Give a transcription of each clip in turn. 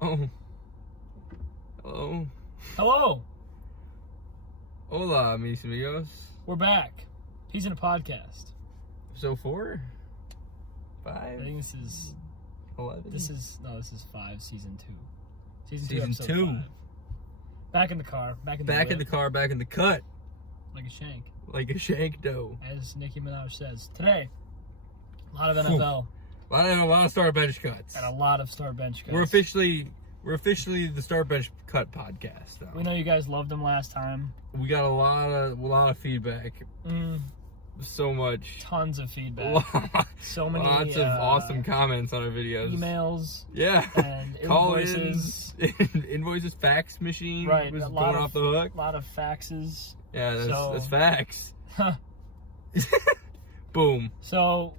Oh. Hello. Hello. Hola, mis amigos. We're back. He's in a podcast. So 4? 5? I think this is 11? This is 5, season 2. Season 2. Episode 5. Back in the car. Back in the car, back in the cut. Like a shank. Like a shank dough. As Nicki Minaj says. Today, a lot of NFL. A lot of start bench cuts. And a lot of start bench cuts. We're officially the start bench cut podcast now. We know you guys loved them last time. We got a lot of feedback. So much. Tons of feedback. So many. Lots of awesome comments on our videos. Emails. Yeah. And invoices. Invoices, fax machine. Right. Was going off the hook. A lot of faxes. Yeah, that's facts. Huh. Boom. So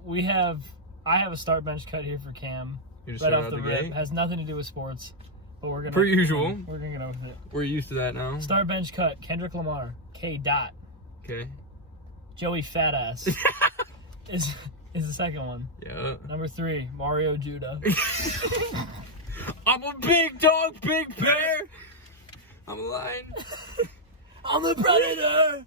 I have a start bench cut here for Cam. Right off the rip. Has nothing to do with sports. But we're gonna per usual. We're gonna go with it. We're used to that now. Start bench cut. Kendrick Lamar. K. Dot. Okay. Joey Fatass is the second one. Yeah. Number 3, Mario Judah. I'm a big dog, big bear. I'm a lion. I'm the predator.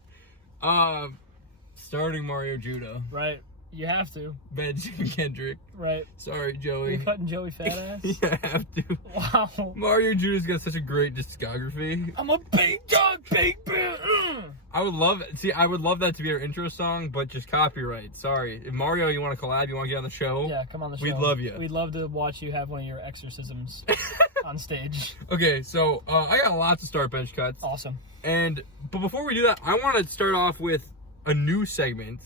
Starting Mario Judah. Right. You have to. Benching Kendrick. Right. Sorry, Joey. You're cutting Joey Fatass? Yeah, I have to. Wow. Mario Judah's got such a great discography. I'm a big dog, big bear. I would love that to be our intro song, but just copyright. Sorry. If Mario, you want to collab, you want to get on the show? Yeah, come on the show. We'd love you. We'd love to watch you have one of your exorcisms on stage. Okay, so I got lots of start bench cuts. Awesome. But before we do that, I want to start off with a new segment.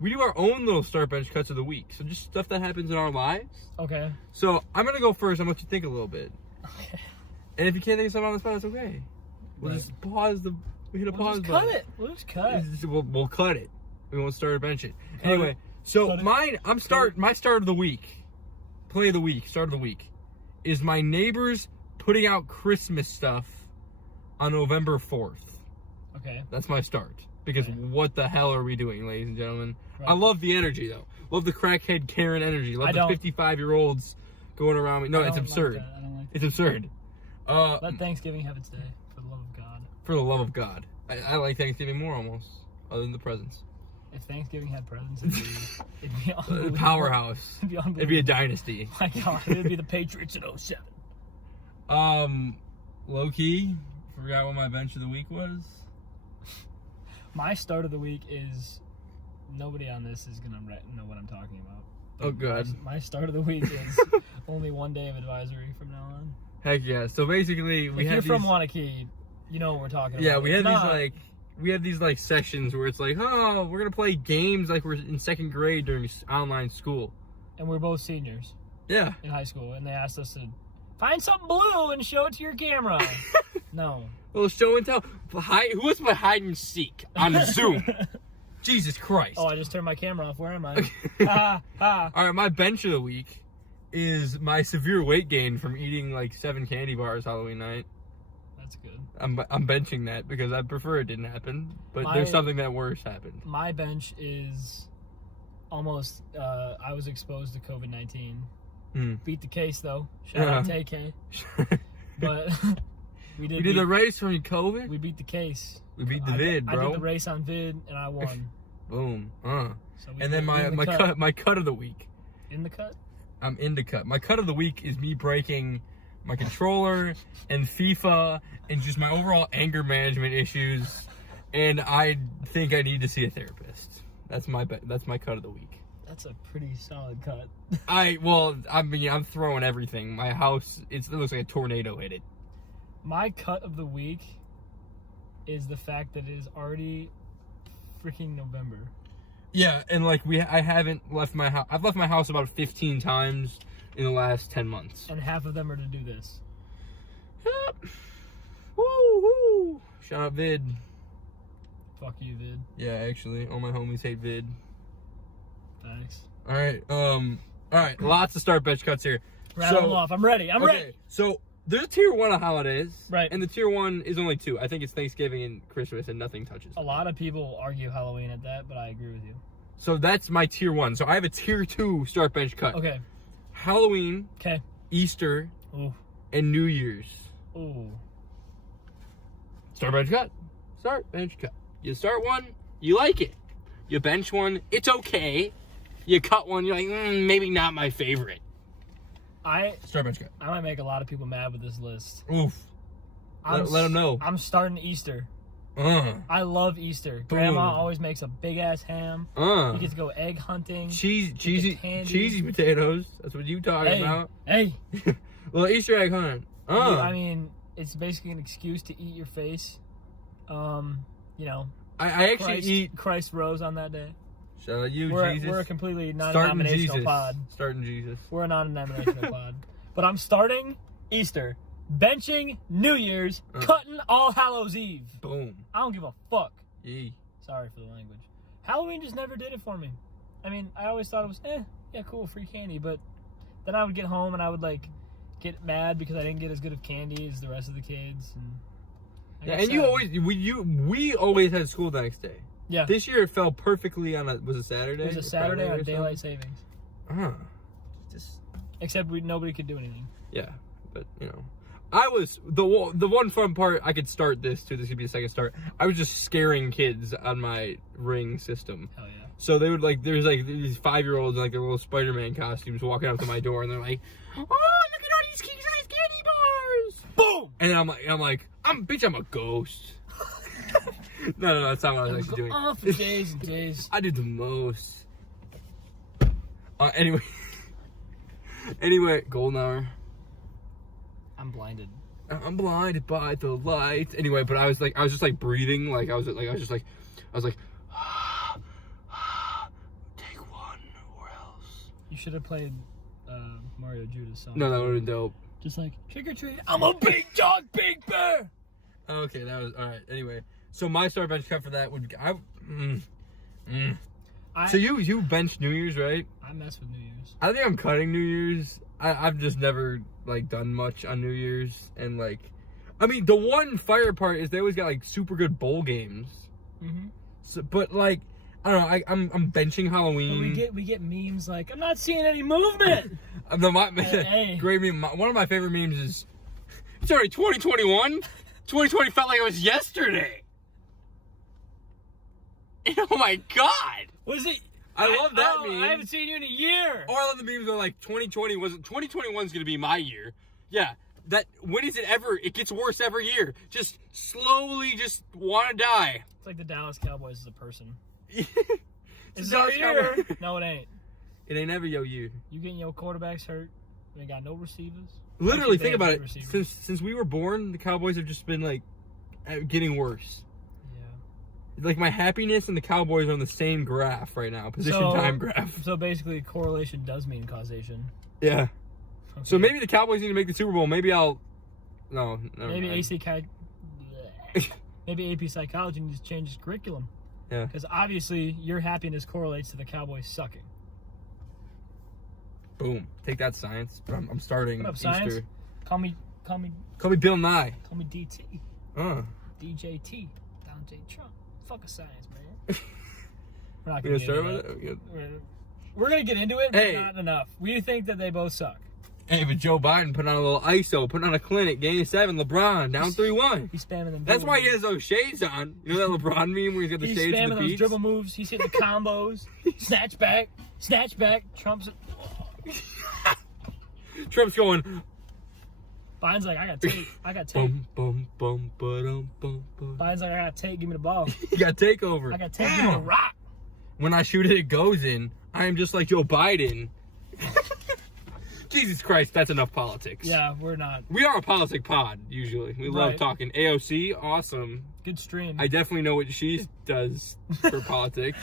We do our own little start bench cuts of the week. So just stuff that happens in our lives. Okay. So I'm going to go first. I'm going to let you think a little bit. Okay. And if you can't think of something on the spot, it's okay. We'll just pause we hit a pause button. Cut it. We'll just cut. We'll cut it. We won't start or bench it. Anyway, so my start of the week, play of the week, start of the week, is my neighbors putting out Christmas stuff on November 4th. Okay. That's my start. Because what the hell are we doing, ladies and gentlemen? Right. I love the energy, though. Love the crackhead Karen energy. Love the 55-year-olds going around me. No, it's absurd. Like I don't like it's absurd. Let Thanksgiving have its day, for the love of God. For the love of God. I like Thanksgiving more, almost, other than the presents. If Thanksgiving had presents, it'd be unbelievable. Powerhouse. It'd be unbelievable. It'd be a dynasty. My God, it'd be the Patriots in 07. Low-key, forgot what my bench of the week was. My start of the week is, nobody on this is going to know what I'm talking about. Oh, good. My start of the week is only 1 day of advisory from now on. Heck yeah. So basically, if you're from Wanakee, you know what we're talking about. Yeah, we have these sections where it's like, oh, we're going to play games like we're in 2nd grade during online school. And we're both seniors. Yeah. In high school. And they asked us to find something blue and show it to your camera. No. Well, show and tell. Who was my hide and seek on Zoom? Jesus Christ. Oh, I just turned my camera off. Where am I? All right, my bench of the week is my severe weight gain from eating 7 candy bars Halloween night. That's good. I'm benching that because I prefer it didn't happen, but there's something that worse happened. My bench is almost, I was exposed to COVID-19. Beat the case, though. Shout out to AK. But... We did the race from COVID? We beat the case. We beat the vid, bro. I did the race on vid, and I won. Boom. So and then my cut of the week. In the cut? I'm in the cut. My cut of the week is me breaking my controller and FIFA and just my overall anger management issues. And I think I need to see a therapist. That's my cut of the week. That's a pretty solid cut. I'm throwing everything. My house, it looks like a tornado hit it. My cut of the week is the fact that it is already freaking November. Yeah, and I haven't left my house. I've left my house about 15 times in the last 10 months. And half of them are to do this. Yep. Woo! Shout out Vid. Fuck you, Vid. Yeah, actually, all my homies hate Vid. Thanks. All right. Lots of start bench cuts here. Rattle them off. I'm ready. I'm ready. So there's a tier 1 of holidays. Right. And the tier 1 is only 2. I think it's Thanksgiving and Christmas and nothing touches. A lot of people argue Halloween at that, but I agree with you. So that's my tier 1. So I have a tier 2 start bench cut. Okay. Halloween. Okay. Easter. Ooh. and New Year's. Ooh. Start, bench, cut. Start, bench, cut. You start one, you like it. You bench one, it's okay. You cut one, you're like, maybe not my favorite. Start, bench, cut. I might make a lot of people mad with this list. Oof. Let them know. I'm starting Easter. I love Easter. Boom. Grandma always makes a big ass ham. You get to go egg hunting. Cheesy potatoes. That's what you talking about. Hey. Well, Easter egg hunt. I mean, it's basically an excuse to eat your face. You know. I actually eat. Christ rose on that day. Shout out you, Jesus. We're a completely non-denominational pod. Starting Jesus. We're a non-denominational pod. But I'm starting Easter. Benching New Year's, cutting All Hallows Eve. Boom. I don't give a fuck. Yee. Sorry for the language. Halloween just never did it for me. I mean, I always thought it was, yeah, cool, free candy. But then I would get home and I would, like, get mad because I didn't get as good of candy as the rest of the kids. And you always, we always had school the next day. Yeah. This year it fell perfectly on was it Saturday? It was a Saturday on daylight savings. Except nobody could do anything. Yeah, but, you know. I was, the one fun part, I could start this too, this could be a second start. I was just scaring kids on my ring system. Hell yeah. So they would there's these 5-year-olds in their little Spider-Man costumes walking up to my door and they're like, oh, look at all these king-size candy bars! Boom! And then I'm like, I'm a ghost. No, that's not what I was actually doing. Oh, for days and days. I did the most. Anyway, golden hour. I'm blinded. I'm blinded by the light. Anyway, but I was just like breathing, I was like, take one or else. You should have played Mario Judas song. No, that would have been dope. Just like, trick or treat, I'm a big dog, big bear. Okay, that was alright. Anyway, so my start bench cut for that would So you bench New Year's, right? I mess with New Year's. I think I'm cutting New Year's. I've just never done much on New Year's, and I mean the one fire part is they always got super good bowl games. So, but I don't know. I'm benching Halloween. But we get memes like I'm not seeing any movement. Great meme. One of my favorite memes is it's already 2021. 2020 felt like it was yesterday. Oh my god! Was it? I love that meme. I haven't seen you in a year. Or I love the memes that are 2021 is going to be my year. Yeah. When is it ever? It gets worse every year. Just slowly just want to die. It's like the Dallas Cowboys as a person. It's our year. No, it ain't. It ain't ever your year. You getting your quarterbacks hurt. They got no receivers. Literally, think about it. Since we were born, the Cowboys have just been getting worse. My happiness and the Cowboys are on the same graph right now, time graph. So basically, correlation does mean causation. Yeah. Okay. So maybe the Cowboys need to make the Super Bowl. Maybe I'll. No. Maybe AP Psychology needs to change its curriculum. Yeah. Because obviously, your happiness correlates to the Cowboys sucking. Boom. Take that, science. I'm starting what up, Easter. Science? Call me Bill Nye. Call me DT. DJT. Donald J. Trump. Fuck a science, man. We're not gonna start with it. We're gonna get into it, but not enough. We think that they both suck. Hey, but Joe Biden put on a little ISO, put on a clinic, Game 7, LeBron down 3-1. He's spamming them. That's why he has those shades on. You know that LeBron meme where he's got the shades spamming and the those beats? dribble moves. He's hitting the combos. Snatch back. Trump's going. Biden's like, I got tape. Biden's like, I got tape. Give me the ball. You got takeover. I got tape. Give me the rock. When I shoot it goes in. I am just like Joe Biden. Jesus Christ, that's enough politics. Yeah, we're not. We are a politic pod, usually. We love talking. AOC, awesome. Good stream. I definitely know what she does for politics.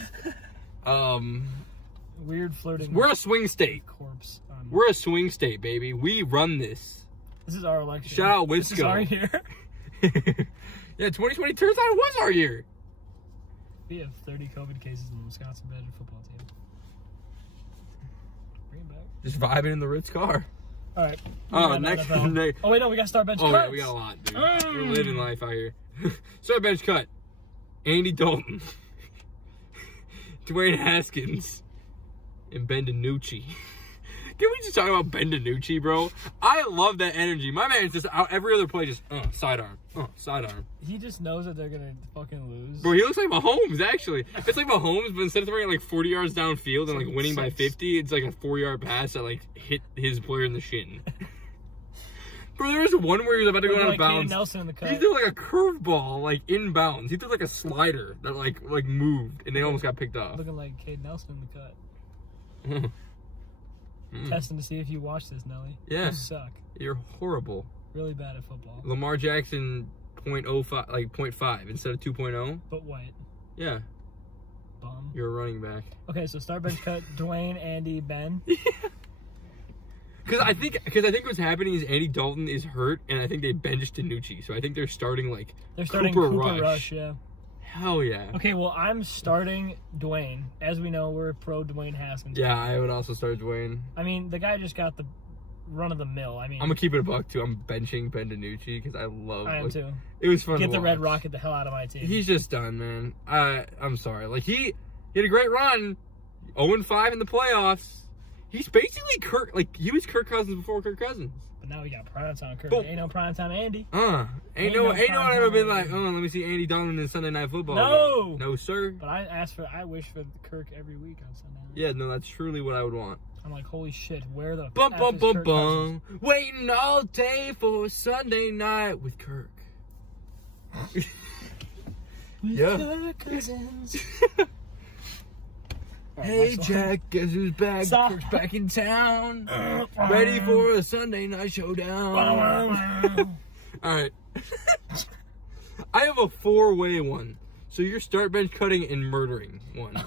Weird flirting. We're a swing state. Corpse. We're a swing state, baby. We run this. This is our election. Shout out Wisco. This is our year. Yeah, 2020 turns out it was our year. We have 30 COVID cases in the Wisconsin Badger football team. Bring it back. Just vibing in the Ritz car. All right. Next. Oh, wait, no, we got to start bench cuts. Yeah, we got a lot, dude. We're living life out here. Start bench cut. Andy Dalton. Dwayne Haskins. And Ben DINUCCI. Can we just talk about Ben DINUCCI, bro? I love that energy. My man's just out every other play, just sidearm, sidearm. He just knows that they're gonna fucking lose. Bro, he looks like Mahomes, actually. It's like Mahomes, but instead of throwing it like 40 yards downfield and like winning by 50, it's like a 4-yard pass that like hit his player in the shin. Bro, there was one where he was about to go out of bounds. Nelson in the cut. He threw like a curveball, like inbounds. He threw like a slider that like moved, and they almost got picked off. Looking like Cade Nelson in the cut. Testing to see if you watch this, Nelly. Yeah. You suck. You're horrible. Really bad at football. Lamar Jackson 0.05, like 0.5 instead of 2.0. But white. Yeah. Bum. You're a running back. Okay, so start bench cut. Dwayne, Andy, Ben. Yeah. Because I think what's happening is Andy Dalton is hurt, and I think they benched DINUCCI. So I think they're starting Cooper Rush. Yeah. Hell yeah. Okay, well I'm starting Dwayne. As we know, we're pro Dwayne Haskins. Yeah, I would also start Dwayne. I mean, the guy just got the run of the mill. I mean, I'm gonna keep it a buck too. I'm benching Ben DINUCCI because I love. I am too. It was fun. Get to the watch. Red Rocket the hell out of my team. He's just done, man. I'm sorry. Like he had a great run, 0-5 in the playoffs. He's basically Kirk. Like he was Kirk Cousins before Kirk Cousins. But now we got primetime Kirk. But, ain't no primetime Andy. Ain't no one ever been like, let me see Andy Dalton in Sunday Night Football. No, no sir. But I wish for Kirk every week on Sunday night. Yeah, no, that's truly what I would want. I'm like, holy shit, where the bum F bum is bum Kirk bum, Cousins? waiting all day for Sunday night with Kirk. Yeah. Kirk Cousins. Hey Jack, guess who's back? Stop. Kirk's back in town. Ready for a Sunday night showdown. Alright. I have a 4-way one. So you're start bench cutting and murdering one.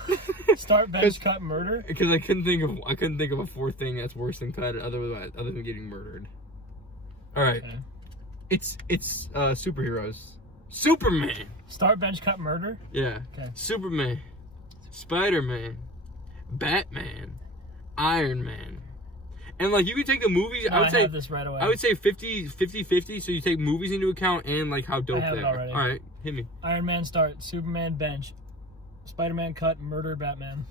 Start bench cut murder? Because I couldn't think of a fourth thing that's worse than cut other than getting murdered. Alright. Okay. It's superheroes. Superman. Start bench cut murder? Yeah. Okay. Superman. Spider-Man. Batman, Iron Man. And like you can take the movies, No, I have this right away. I would say 50-50, so you take movies into account and like how dope they are. Alright, hit me. Iron Man start, Superman bench, Spider-Man cut, murder Batman.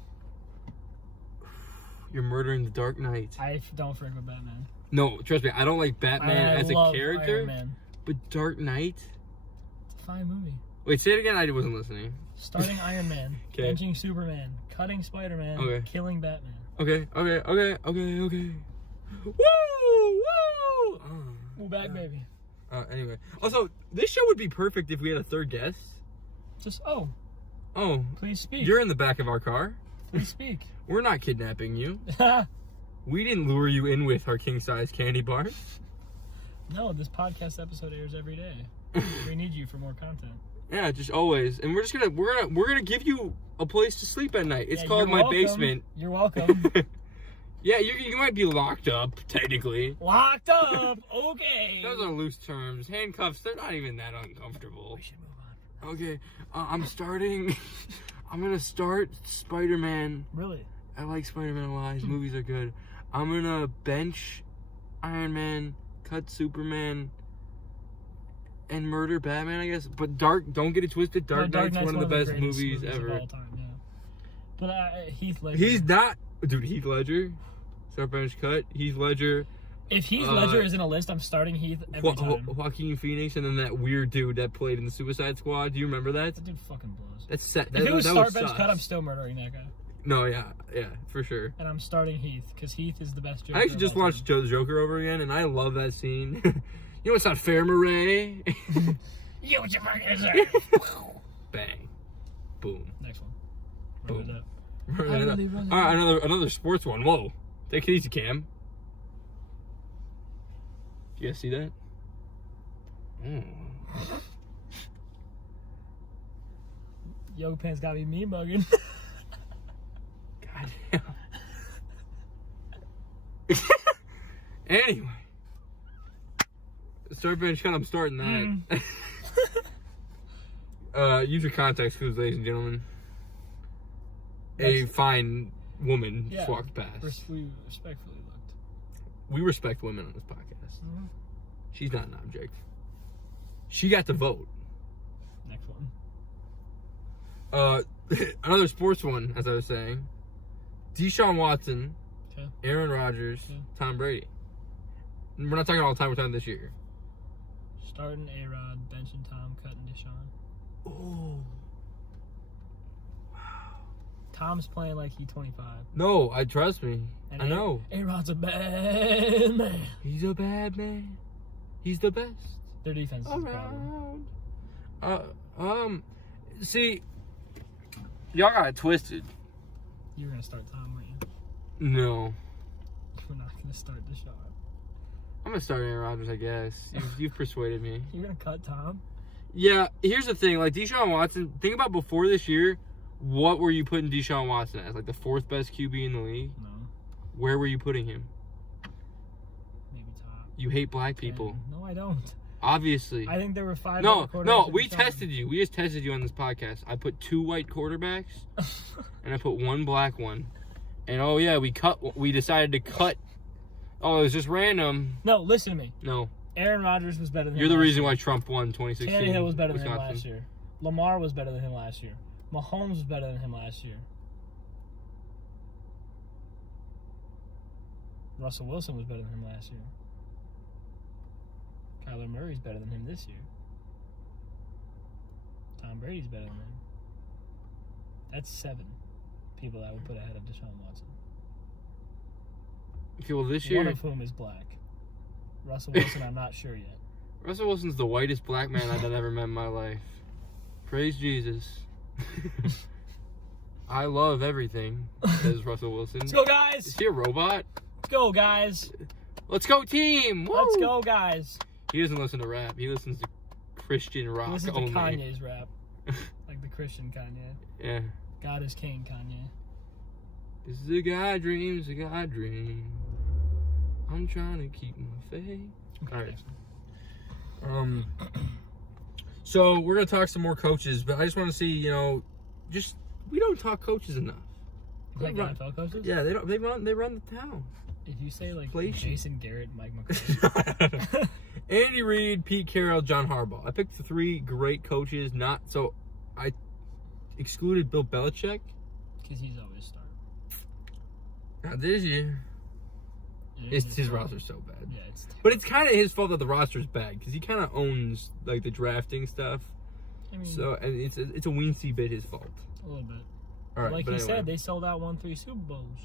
You're murdering the Dark Knight. I don't frequent Batman. No, trust me, I don't like Batman as a character. Iron Man. But Dark Knight? It's a fine movie. Wait, say it again, I wasn't listening. Starting Iron Man, benching Superman, cutting Spider-Man, killing Batman. Okay. Woo! Woo back, baby. Anyway. Also, this show would be perfect if we had a third guest. Just, please speak. You're in the back of our car. Please speak. We're not kidnapping you. We didn't lure you in with our king-size candy bars. No, this podcast episode airs every day. We need you for more content. Yeah, just always. And we're gonna give you a place to sleep at night. It's called my basement. You're welcome. Yeah, you might be locked up, technically. Locked up? Okay. Those are loose terms. Handcuffs, they're not even that uncomfortable. We should move on. Okay, I'm gonna start Spider-Man. Really? I like Spider-Man a lot. His movies are good. I'm gonna bench Iron Man, cut Superman, and murder Batman, I guess. But don't get it twisted. Dark Knight's one of the best movies ever. Of all time, yeah. But Heath Ledger. He's not, dude. Heath Ledger, start bench cut. Heath Ledger. If Heath Ledger is in a list, I'm starting Heath every time. Joaquin Phoenix, and then that weird dude that played in the Suicide Squad. Do you remember that? That dude fucking blows. That's set. If it was start bench cut, I'm still murdering that guy. No, yeah, for sure. And I'm starting Heath because Heath is the best Joker. I actually just watched Joker over again, and I love that scene. You know what's not fair, Murray? You what you fucking deserve. Bang, boom. Next one. Boom. All right, another sports one. Whoa, take it easy, Cam. You guys see that? Yoga pants got me mean bugging. God damn. Anyway. Start bench cut, I'm starting that. Use your context clues, ladies and gentlemen. A fine woman just walked past. We respectfully looked. We respect women on this podcast. She's not an object. She got to vote. Next one. Another sports one, as I was saying. Deshaun Watson Okay. Aaron Rodgers, Tom Brady. We're not talking all the time. We're talking this year. Starting A-Rod, benching Tom, cutting Deshaun. Oh. Wow. Tom's playing like he's 25. No, trust me. And I know. A-Rod's a bad man. He's a bad man. He's the best. Their defense is a problem. See, y'all got it twisted. You're gonna start Tom, weren't you? No. We're not gonna start Deshaun. I'm gonna start Aaron Rodgers, I guess. You've persuaded me. You're gonna cut Tom? Yeah, here's the thing. Like, Deshaun Watson, think about before this year, what were you putting Deshaun Watson as? Like, the 4th best QB in the league? No. Where were you putting him? Maybe top. You hate black people. No, I don't. Obviously. I think there were 5 No, we Deshaun. tested you. We just tested you on this podcast. I put 2 white quarterbacks, and I put 1 black one. And, oh, yeah, we decided to cut. Oh, it was just random. No, listen to me. No. Aaron Rodgers was better than him. You're the reason why Trump won 2016. Tannehill was better than him last year. Lamar was better than him last year. Mahomes was better than him last year. Russell Wilson was better than him last year. Kyler Murray's better than him this year. Tom Brady's better than him. That's 7 people I would put ahead of Deshaun Watson. Okay, well, this year... One of whom is black. Russell Wilson, I'm not sure yet. Russell Wilson's the whitest black man I've ever met in my life. Praise Jesus. I love everything, says Russell Wilson. Let's go, guys! Is he a robot? Let's go, guys! Let's go, team! Woo! Let's go, guys! He doesn't listen to rap. He listens to Christian rock only. He only. listens to Kanye's rap. Like the Christian Kanye. Yeah. God is King Kanye. This is a guy dreams, a guy dream. I'm trying to keep my faith. Okay. All right. So we're gonna talk some more coaches, but I just want to see, we don't talk coaches enough. Like NFL coaches? Yeah, they don't. They run the town. If you say like Inflation. Jason Garrett, Mike McCarthy. Andy Reid, Pete Carroll, John Harbaugh. I picked the 3 great coaches. I excluded Bill Belichick Because he's always starting. Not this year. His roster's so bad. Yeah, it's terrible. But it's kind of his fault that the roster's bad because he kind of owns like the drafting stuff. I mean, So and it's a weensy bit his fault. a little bit. All right, Like but he anyway. said, they sold out, won 3 Super Bowls.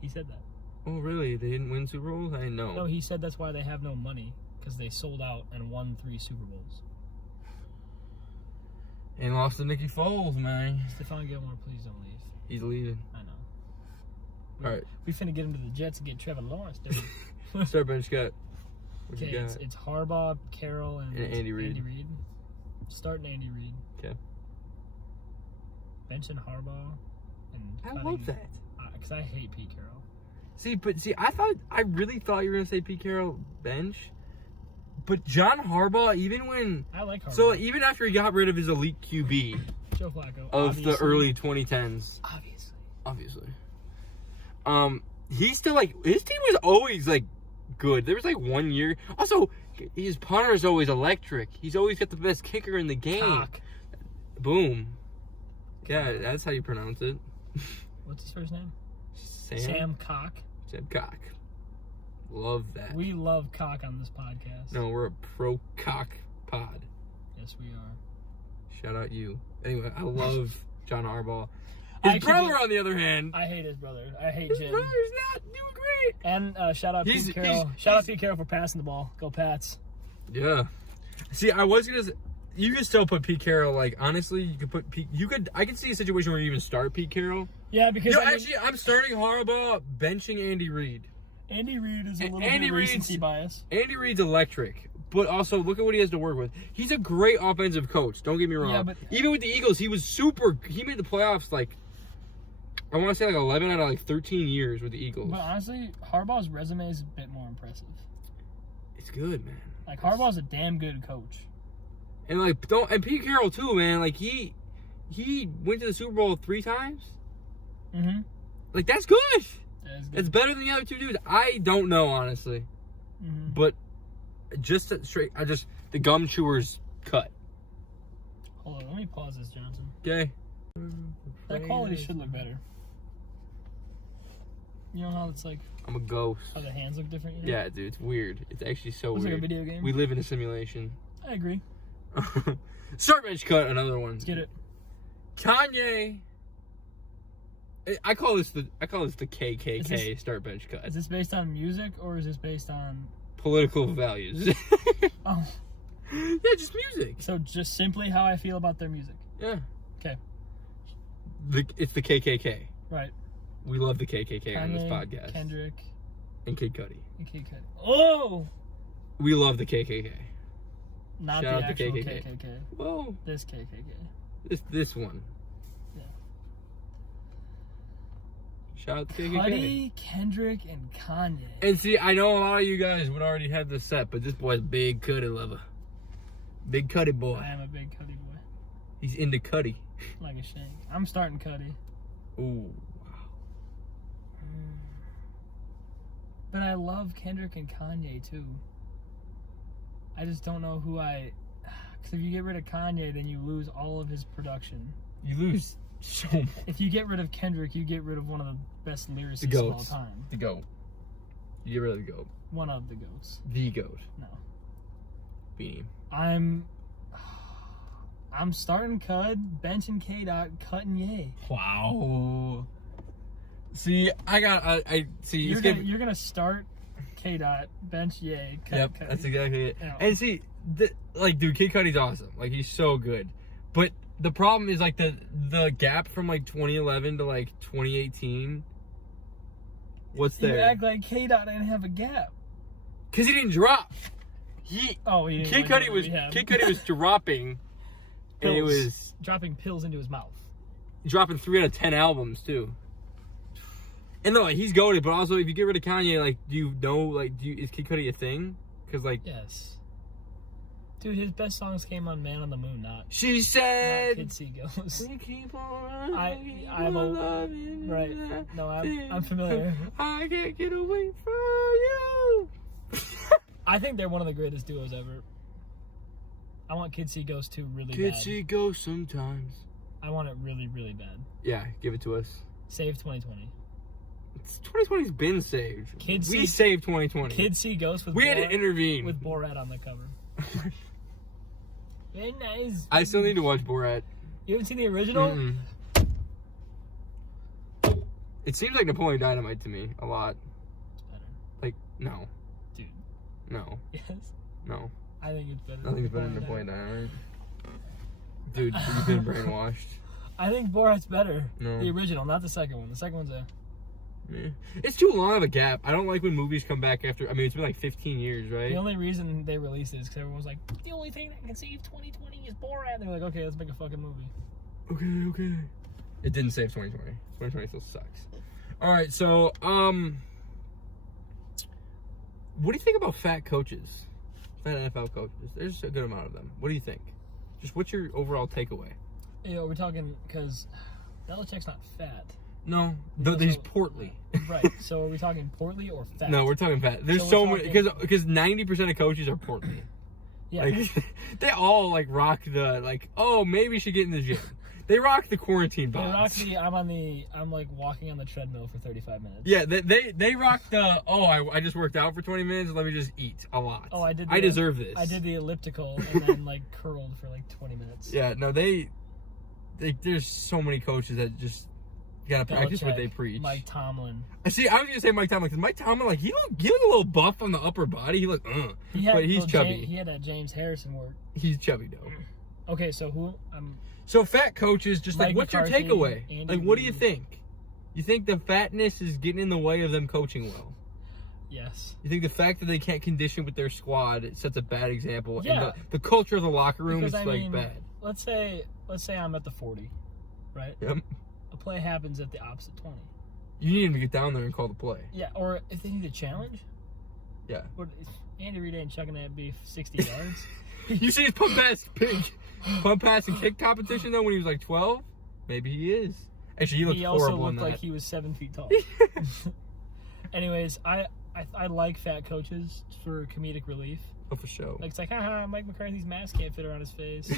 He said that. Oh really? They didn't win Super Bowls? I didn't know. No, he said that's why they have no money because they sold out and won 3 Super Bowls. And lost to Nicky Foles, man. Stephon Gilmore, please don't leave. He's leaving. I know. All right. We finna get him to the Jets and get Trevor Lawrence, dude. Start bench cut. What Okay, you got? it's Harbaugh, Carroll, and Andy Reid. Starting Andy Reid. Okay. Benching Harbaugh. And I love that. Because I hate Pete Carroll. See, I really thought you were gonna say Pete Carroll bench, but John Harbaugh, even when I like Harbaugh. so even after he got rid of his elite QB Joe Flacco of the early 2010s, obviously, he's still like his team was always like good. There was like 1 year. Also, his punter is always electric. He's always got the best kicker in the game. Cock. Boom. Yeah, that's how you pronounce it. What's his first name? Sam Cock. Sam Cock. Love that. We love cock on this podcast. No, we're a pro cock pod. Yes, we are. Shout out you. Anyway, I love John Harbaugh. His brother, on the other hand, I hate his brother. I hate his Jim. brother's not doing great. And shout out Pete Carroll. Shout out Pete Carroll for passing the ball. Go Pats. Yeah. See, I was gonna. You could still put Pete Carroll. Like honestly, you could put Pete. I could see a situation where you even start Pete Carroll. Yeah, because actually, I'm starting Harbaugh, benching Andy Reid. Andy Reid is a little bit of recency bias. Andy Reid's electric, but also look at what he has to work with. He's a great offensive coach. Don't get me wrong. Yeah, but even with the Eagles, he was super. He made the playoffs like I want to say like 11 out of like 13 years with the Eagles. But honestly, Harbaugh's resume is a bit more impressive. It's good, man. Like Harbaugh's a damn good coach. And like and Pete Carroll too, man. Like he went to the Super Bowl 3 times. Mm-hmm. Like that's good. That is good. It's better than the other 2 dudes. I don't know honestly, but just the gum chewers cut. Hold on, let me pause this, Johnson. Okay. That quality should look better. You know how it's like... I'm a ghost. How the hands look different? You know? Yeah, dude, it's weird. It's actually so weird. It's like a video game. We live in a simulation. I agree. Start bench cut, another one. Let's get it. Kanye. I call this the KKK start bench cut. Is this based on music or is this based on political values? Oh. Yeah, just music. So just simply how I feel about their music. Yeah. Okay. It's the KKK. Right. We love the KKK Kanye, on this podcast. Kendrick. And Kid Cudi. Oh! We love the KKK. Not Shout the out actual to KKK. KKK. Whoa. This KKK. This one. Yeah. Shout out to KKK. Cudi, Kendrick, and Kanye. And see, I know a lot of you guys would already have this set, but this boy's a big Cudi lover. Big Cudi boy. I am a big Cudi boy. He's into Cudi. Like a shank. I'm starting Cudi. Ooh. But I love Kendrick and Kanye too. I just don't know who because if you get rid of Kanye, then you lose all of his production. You lose so much. If you get rid of Kendrick, you get rid of one of the best lyricists The of all goats. time. The GOAT. You get rid of the GOAT. One of the goats. The GOAT. No. Beanie. I'm starting Cud, benching K-Dot, cutting Ye. Wow. See, I see. You're gonna start K-Dot, bench Ye, cut. Yep, Cudi. that's exactly it. Yeah. And see, dude, Kid Cudi's awesome. Like, he's so good. But the problem is, like, the gap from, like, 2011 to, like, 2018. What's there? You act like K-Dot didn't have a gap. Because he didn't drop. He didn't Kid Cudi was dropping, and it was dropping pills into his mouth. dropping 3 out of 10 albums too. And no, like, he's goated, but also if you get rid of Kanye, like, do you know, like, is Kid Cudi a thing? Because, like, yes, dude, his best songs came on "Man on the Moon," not she said. not Kid See Goes. Keep on I'm right. No, I'm familiar. I can't get away from you. I think they're one of the greatest duos ever. I want Kid See Goes 2 really Kid bad. See Goes sometimes. I want it really, really bad. Yeah, give it to us. Save 2020. 2020's been saved. We saved 2020. Kid See Goes with we had to intervene with Borat on the cover. Very nice. I still need to watch Borat. You haven't seen the original? Mm-mm. It seems like Napoleon Dynamite to me a lot. It's better. Like, no. Dude. No. Yes. No. I think it's better. Nothing's better than Napoleon Dynamite. Dude, you've been brainwashed. I think Borat's better. No. The original, not the second one. The second one's It's too long of a gap. I don't like when movies come back after. I mean, it's been like 15 years, right? The only reason they released it is because everyone was like, the only thing that can save 2020 is Borat. And they were like, okay, let's make a fucking movie. Okay. It didn't save 2020. 2020 still sucks. All right, so what do you think about fat coaches? Fat NFL coaches. There's a good amount of them. What do you think? Just what's your overall takeaway? You know, we're talking because Belichick's not fat. No, he's portly. Right. So are we talking portly or fat? No, we're talking fat. There's so many because 90% of coaches are portly. Yeah. Like, they all like rock the like. Oh, maybe you should get in the gym. They rock the quarantine box. They rock I'm like walking on the treadmill for 35 minutes. Yeah, they rock the. Oh, I just worked out for 20 minutes. Let me just eat a lot. Oh, I deserve this. I did the elliptical and then like curled for like 20 minutes. Yeah. No, there's so many coaches that just. You gotta practice what they preach. Mike Tomlin. See, I was gonna say Mike Tomlin because Mike Tomlin, like he looked a little buff on the upper body. He looked, but he's chubby. He had that James Harrison work. He's chubby though. Okay, so So fat coaches, just like, what's McCarthy, your takeaway? Andy Like, what do Reid. you think? You think the fatness is getting in the way of them coaching well? Yes. You think the fact that they can't condition with their squad it sets a bad example? Yeah. And the culture of the locker room Because, is like bad. Let's say I'm at the 40, right? Yep. A play happens at the opposite 20. You need him to get down there and call the play. Yeah, or if they need a challenge. Yeah. What, Andy Reid ain't chucking that beef 60 yards. You see his pump pass and kick competition though when he was like 12? Maybe he is. Actually, he looked horrible in that. He also looked like he was 7 feet tall. Anyways, I like fat coaches for comedic relief. Oh, for sure. Like, it's like, haha, Mike McCarthy's mask can't fit around his face.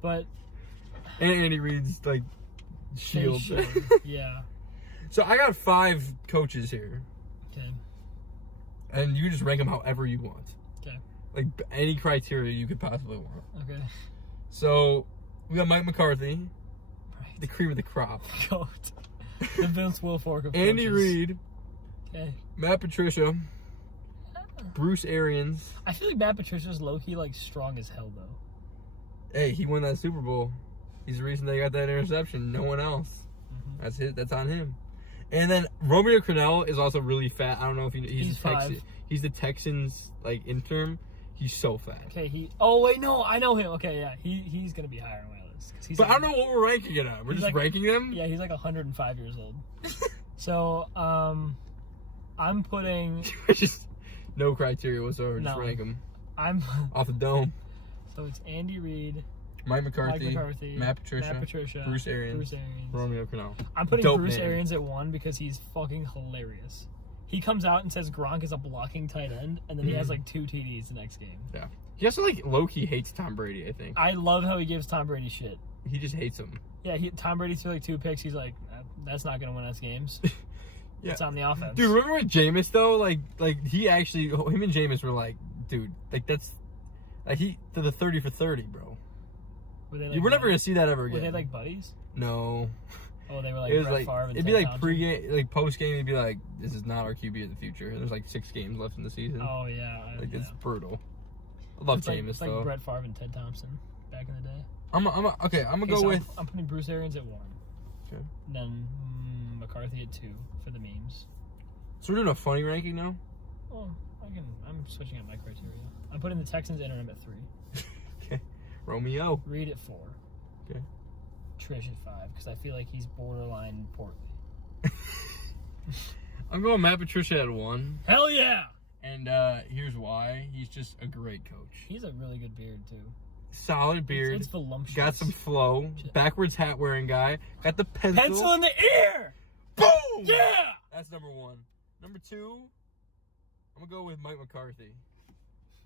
But and Andy Reid's like shield. yeah. So I got 5 coaches here. Okay. And you just rank them however you want. Okay. Like any criteria you could possibly want. Okay. So we got Mike McCarthy, Right. the cream of the crop. Goat. The Vince Wilfork of Andy coaches. Reid. Okay. Matt Patricia. Bruce Arians. I feel like Matt Patricia's low-key, like, strong as hell, though. Hey, he won that Super Bowl. He's the reason they got that interception. No one else. Mm-hmm. That's on him. And then Romeo Crennel is also really fat. I don't know if he's the Texans like interim. He's so fat. Okay, oh wait, no, I know him. Okay, yeah, he's gonna be higher on my list. But like, I don't know what we're ranking it at. We're just like, ranking them. Yeah, he's like 105 years old. So I'm putting just no criteria whatsoever. Just rank them. I'm off the dome. So it's Andy Reid, Mike McCarthy, Matt Patricia, Bruce Arians, Romeo Crennel. I'm putting Bruce Arians at 1 because he's fucking hilarious. He comes out and says Gronk is a blocking tight end, and then he has like 2 TDs the next game. Yeah. He also like low-key hates Tom Brady, I think. I love how he gives Tom Brady shit. He just hates him. Yeah, Tom Brady threw like 2 picks. He's like, that's not going to win us games. Yeah. It's on the offense. Dude, remember with Jameis, though? Like he actually, him and Jameis were like, dude, like that's, like he did the 30 for 30, bro. Were they like you were never going to see that ever again. Were they like buddies? No. Oh, they were like it was Brett like Favre and it'd be Ted like Thompson? pre-game, like post-game. It'd be like, this is not our QB of the future. There's like 6 games left in the season. Oh yeah, it's brutal. I love Jameis it's though. Like Brett Favre and Ted Thompson back in the day. I'm gonna go with. I'm putting Bruce Arians at 1. Okay. Then McCarthy at 2 for the memes. So we're doing a funny ranking now. Oh, I'm switching up my criteria. I'm putting the Texans interim at 3. Okay. Romeo. Reid at 4. Okay. Trish at 5 because I feel like he's borderline portly. I'm going Matt Patricia at 1. Hell yeah! And here's why. He's just a great coach. He's a really good beard too. Solid beard. It's voluptuous. Got some flow. Backwards hat wearing guy. Got the pencil. Pencil in the ear! Boom! Yeah! That's number 1. Number 2, I'm gonna go with Mike McCarthy.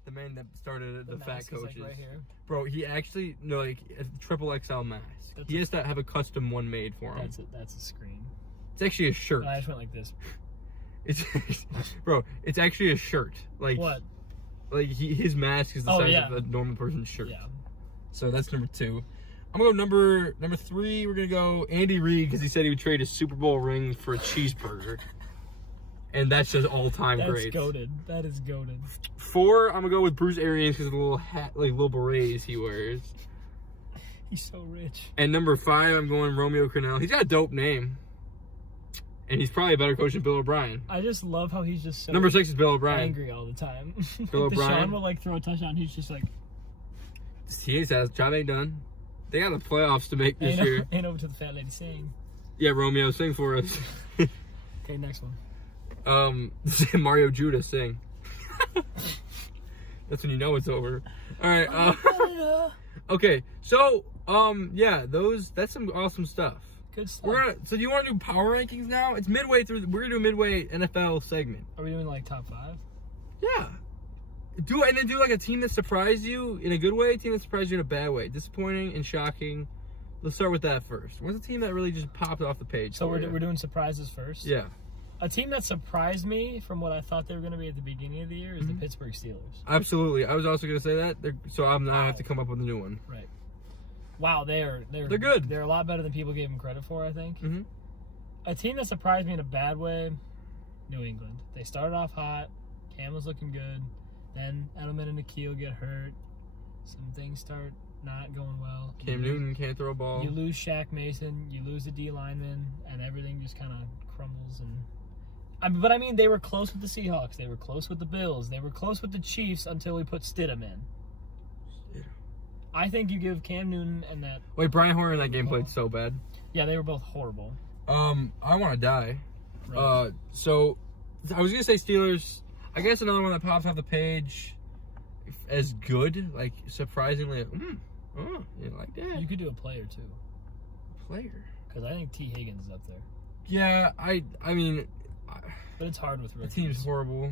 The man that started the fat coaches. Like right here. Bro, he actually a triple XL mask. He has to have a custom one made for him. That's a screen. It's actually a shirt. I just went like this. Bro, it's actually a shirt. Like what? Like his mask is the size of a normal person's shirt. Yeah. So that's number 2. I'm gonna go number 3. We're gonna go Andy Reid because he said he would trade his Super Bowl ring for a cheeseburger. And that's just all-time great. That's goated. That is goated. 4, I'm gonna go with Bruce Arians because of the little hat, like little berets he wears. He's so rich. And number 5, I'm going Romeo Crennel. He's got a dope name, and he's probably a better coach than Bill O'Brien. I just love how he's just so number 6 is Bill O'Brien. Angry all the time. Bill O'Brien. Deshaun will like throw a touchdown. He's just like. He says, job ain't done. They got the playoffs to make this year. Ain't over to the fat lady sing. Yeah, Romeo, sing for us. Okay, next one. Mario Judah, sing. That's when you know it's over. All right. Okay, so yeah, that's some awesome stuff. Good stuff. So do you want to do power rankings now? It's midway through. We're gonna do a midway NFL segment. Are we doing like top 5? Yeah. Do like a team that surprised you in a good way, a team that surprised you in a bad way, disappointing and shocking. Let's start with that first. What's a team that really just popped off the page? So we're doing surprises first. Yeah. A team that surprised me from what I thought they were going to be at the beginning of the year is the Pittsburgh Steelers. Absolutely. I was also going to say that. So I'm not have to come up with a new one. Right. Wow, they're good. They're a lot better than people gave them credit for, I think. Mm-hmm. A team that surprised me in a bad way, New England. They started off hot. Cam was looking good. Then Edelman and Nikhil get hurt. Some things start not going well. Cam Newton can't throw a ball. You lose Shaq Mason. You lose the D lineman, and everything just kind of crumbles. But I mean, they were close with the Seahawks. They were close with the Bills. They were close with the Chiefs until we put Stidham in. I think you give Cam Newton and that. Wait, Brian Hoyer in that game played so bad. Yeah, they were both horrible. I want to die. Right. So I was gonna say Steelers. I guess another one that pops off the page as good, like surprisingly. You like that? You could do a player too. Player. Because I think T. Higgins is up there. Yeah, I mean. But it's hard with rookies. The team's horrible.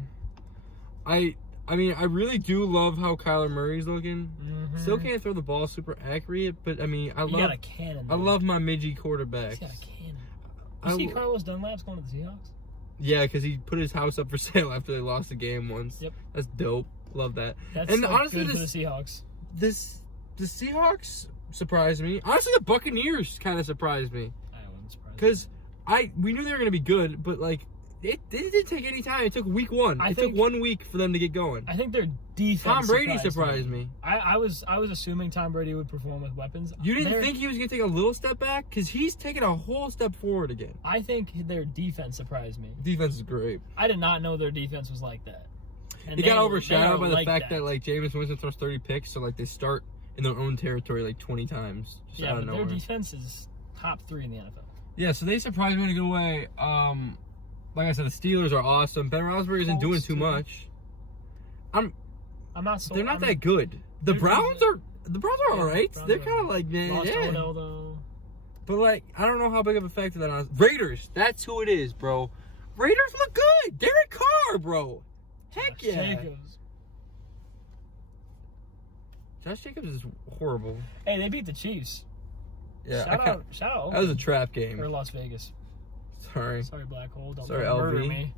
I mean, I really do love how Kyler Murray's looking. Mm-hmm. Still can't throw the ball super accurate, but I mean, I love. Got a cannon. I love my midgy quarterback. He's got a cannon. You see Carlos Dunlap's going to the Seahawks? Yeah, because he put his house up for sale after they lost the game once. Yep. That's dope. Love that. That's and honestly, good for the Seahawks. The Seahawks surprised me. Honestly, the Buccaneers kind of surprised me. I wasn't surprised. Because we knew they were going to be good, but like it didn't take any time. It took week 1. It took 1 week for them to get going. I think their defense. Tom Brady surprised me. I was assuming Tom Brady would perform with weapons. You didn't think he was going to take a little step back? Because he's taking a whole step forward again. I think their defense surprised me. Defense is great. I did not know their defense was like that. And he got overshadowed by the fact that like Jameis Winston throws 30 picks, so like they start in their own territory like 20 times. Yeah, but their defense is top 3 in the NFL. Yeah, so they surprised me in a good way. Like I said, the Steelers are awesome. Ben Roethlisberger isn't doing too much. I'm not. They're not that good. The Browns are all right. They're kind of like But like, I don't know how big of a factor that is. Raiders. That's who it is, bro. Raiders look good. Derek Carr, bro. Heck yeah. Josh Jacobs is horrible. Hey, they beat the Chiefs. Yeah. Shout out. That was a trap game. Or Las Vegas. Sorry, Black Hole. Don't sorry, murder LV. me.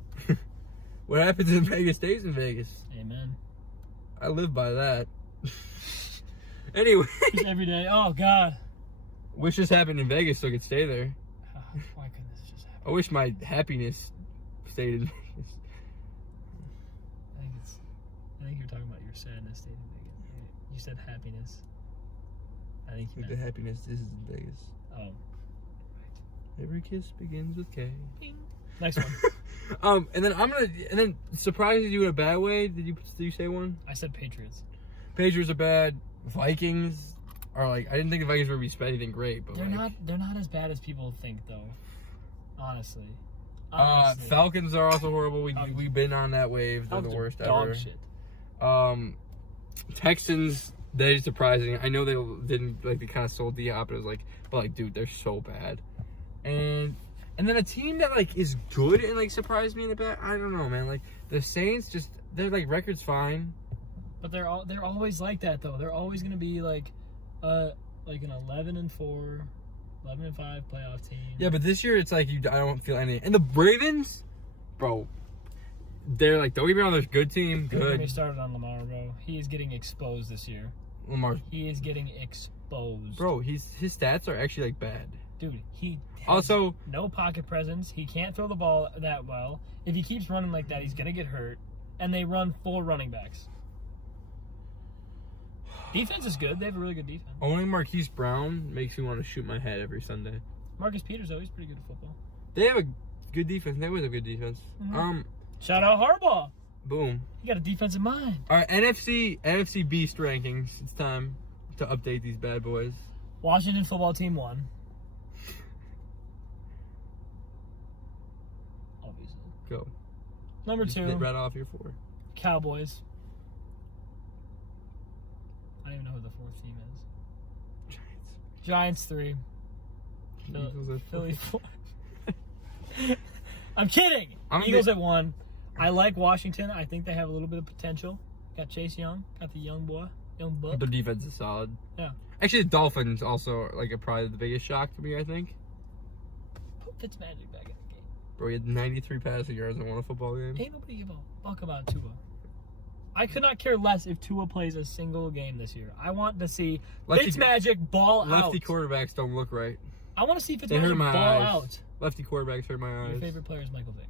What happens in Vegas stays in Vegas. Amen. I live by that. Anyway. Every day. Oh, God. Wish this happened in Vegas so I could stay there. Why couldn't this just happen? I wish my happiness stayed in Vegas. I think you're talking about your sadness stayed in Vegas. You said happiness. I think you meant the happiness is in Vegas. Oh. Every kiss begins with K. Bing. Next one. and then surprising you in a bad way. Did you say one? I said Patriots. Patriots are bad. Vikings are like, I didn't think the Vikings were going to be anything great, but they're not as bad as people think though. Honestly. Falcons are also horrible. We've been on that wave. They're the worst ever. Shit. Texans, they're surprising. I know they didn't like, they kind of sold the op, but it was like, dude, they're so bad. And then a team that like is good and like surprised me in a bit. I don't know, man. Like the Saints, just their like record's fine. But they're always like that though. They're always gonna be like an 11-4, 11-5 playoff team. Yeah, but this year it's like I don't feel any. And the Ravens, bro, they're like, don't get me wrong, they're a good team. Good. Don't get me started on Lamar, bro. He is getting exposed this year. He is getting exposed. Bro, his stats are actually like bad. Dude, he has also no pocket presence. He can't throw the ball that well. If he keeps running like that, he's gonna get hurt. And they run 4 running backs. Defense is good. They have a really good defense. Owning Marquise Brown makes me want to shoot my head every Sunday. Marcus Peters always pretty good at football. They have a good defense. They always have good defense. Mm-hmm. Shout out Harbaugh. Boom. You got a defensive mind. All right, NFC Beast rankings. It's time to update these bad boys. Washington football team 1. Obviously. Go. Number 2. Right off your 4. Cowboys. I don't even know who the 4th team is. Giants 3. Philly 4. I'm kidding. Eagles at 1. I like Washington. I think they have a little bit of potential. Got Chase Young. Got the young buck. Their defense is solid. Yeah. Actually, the Dolphins also are probably the biggest shock to me, I think. Put Fitzmagic back in the game. Bro, he had 93 passing yards and won a football game. Ain't nobody give a fuck about Tua. I could not care less if Tua plays a single game this year. I want to see Fitzmagic ball out. Lefty quarterbacks don't look right. I want to see Fitzmagic ball out. Lefty quarterbacks hurt my eyes. Your favorite player is Michael Vick.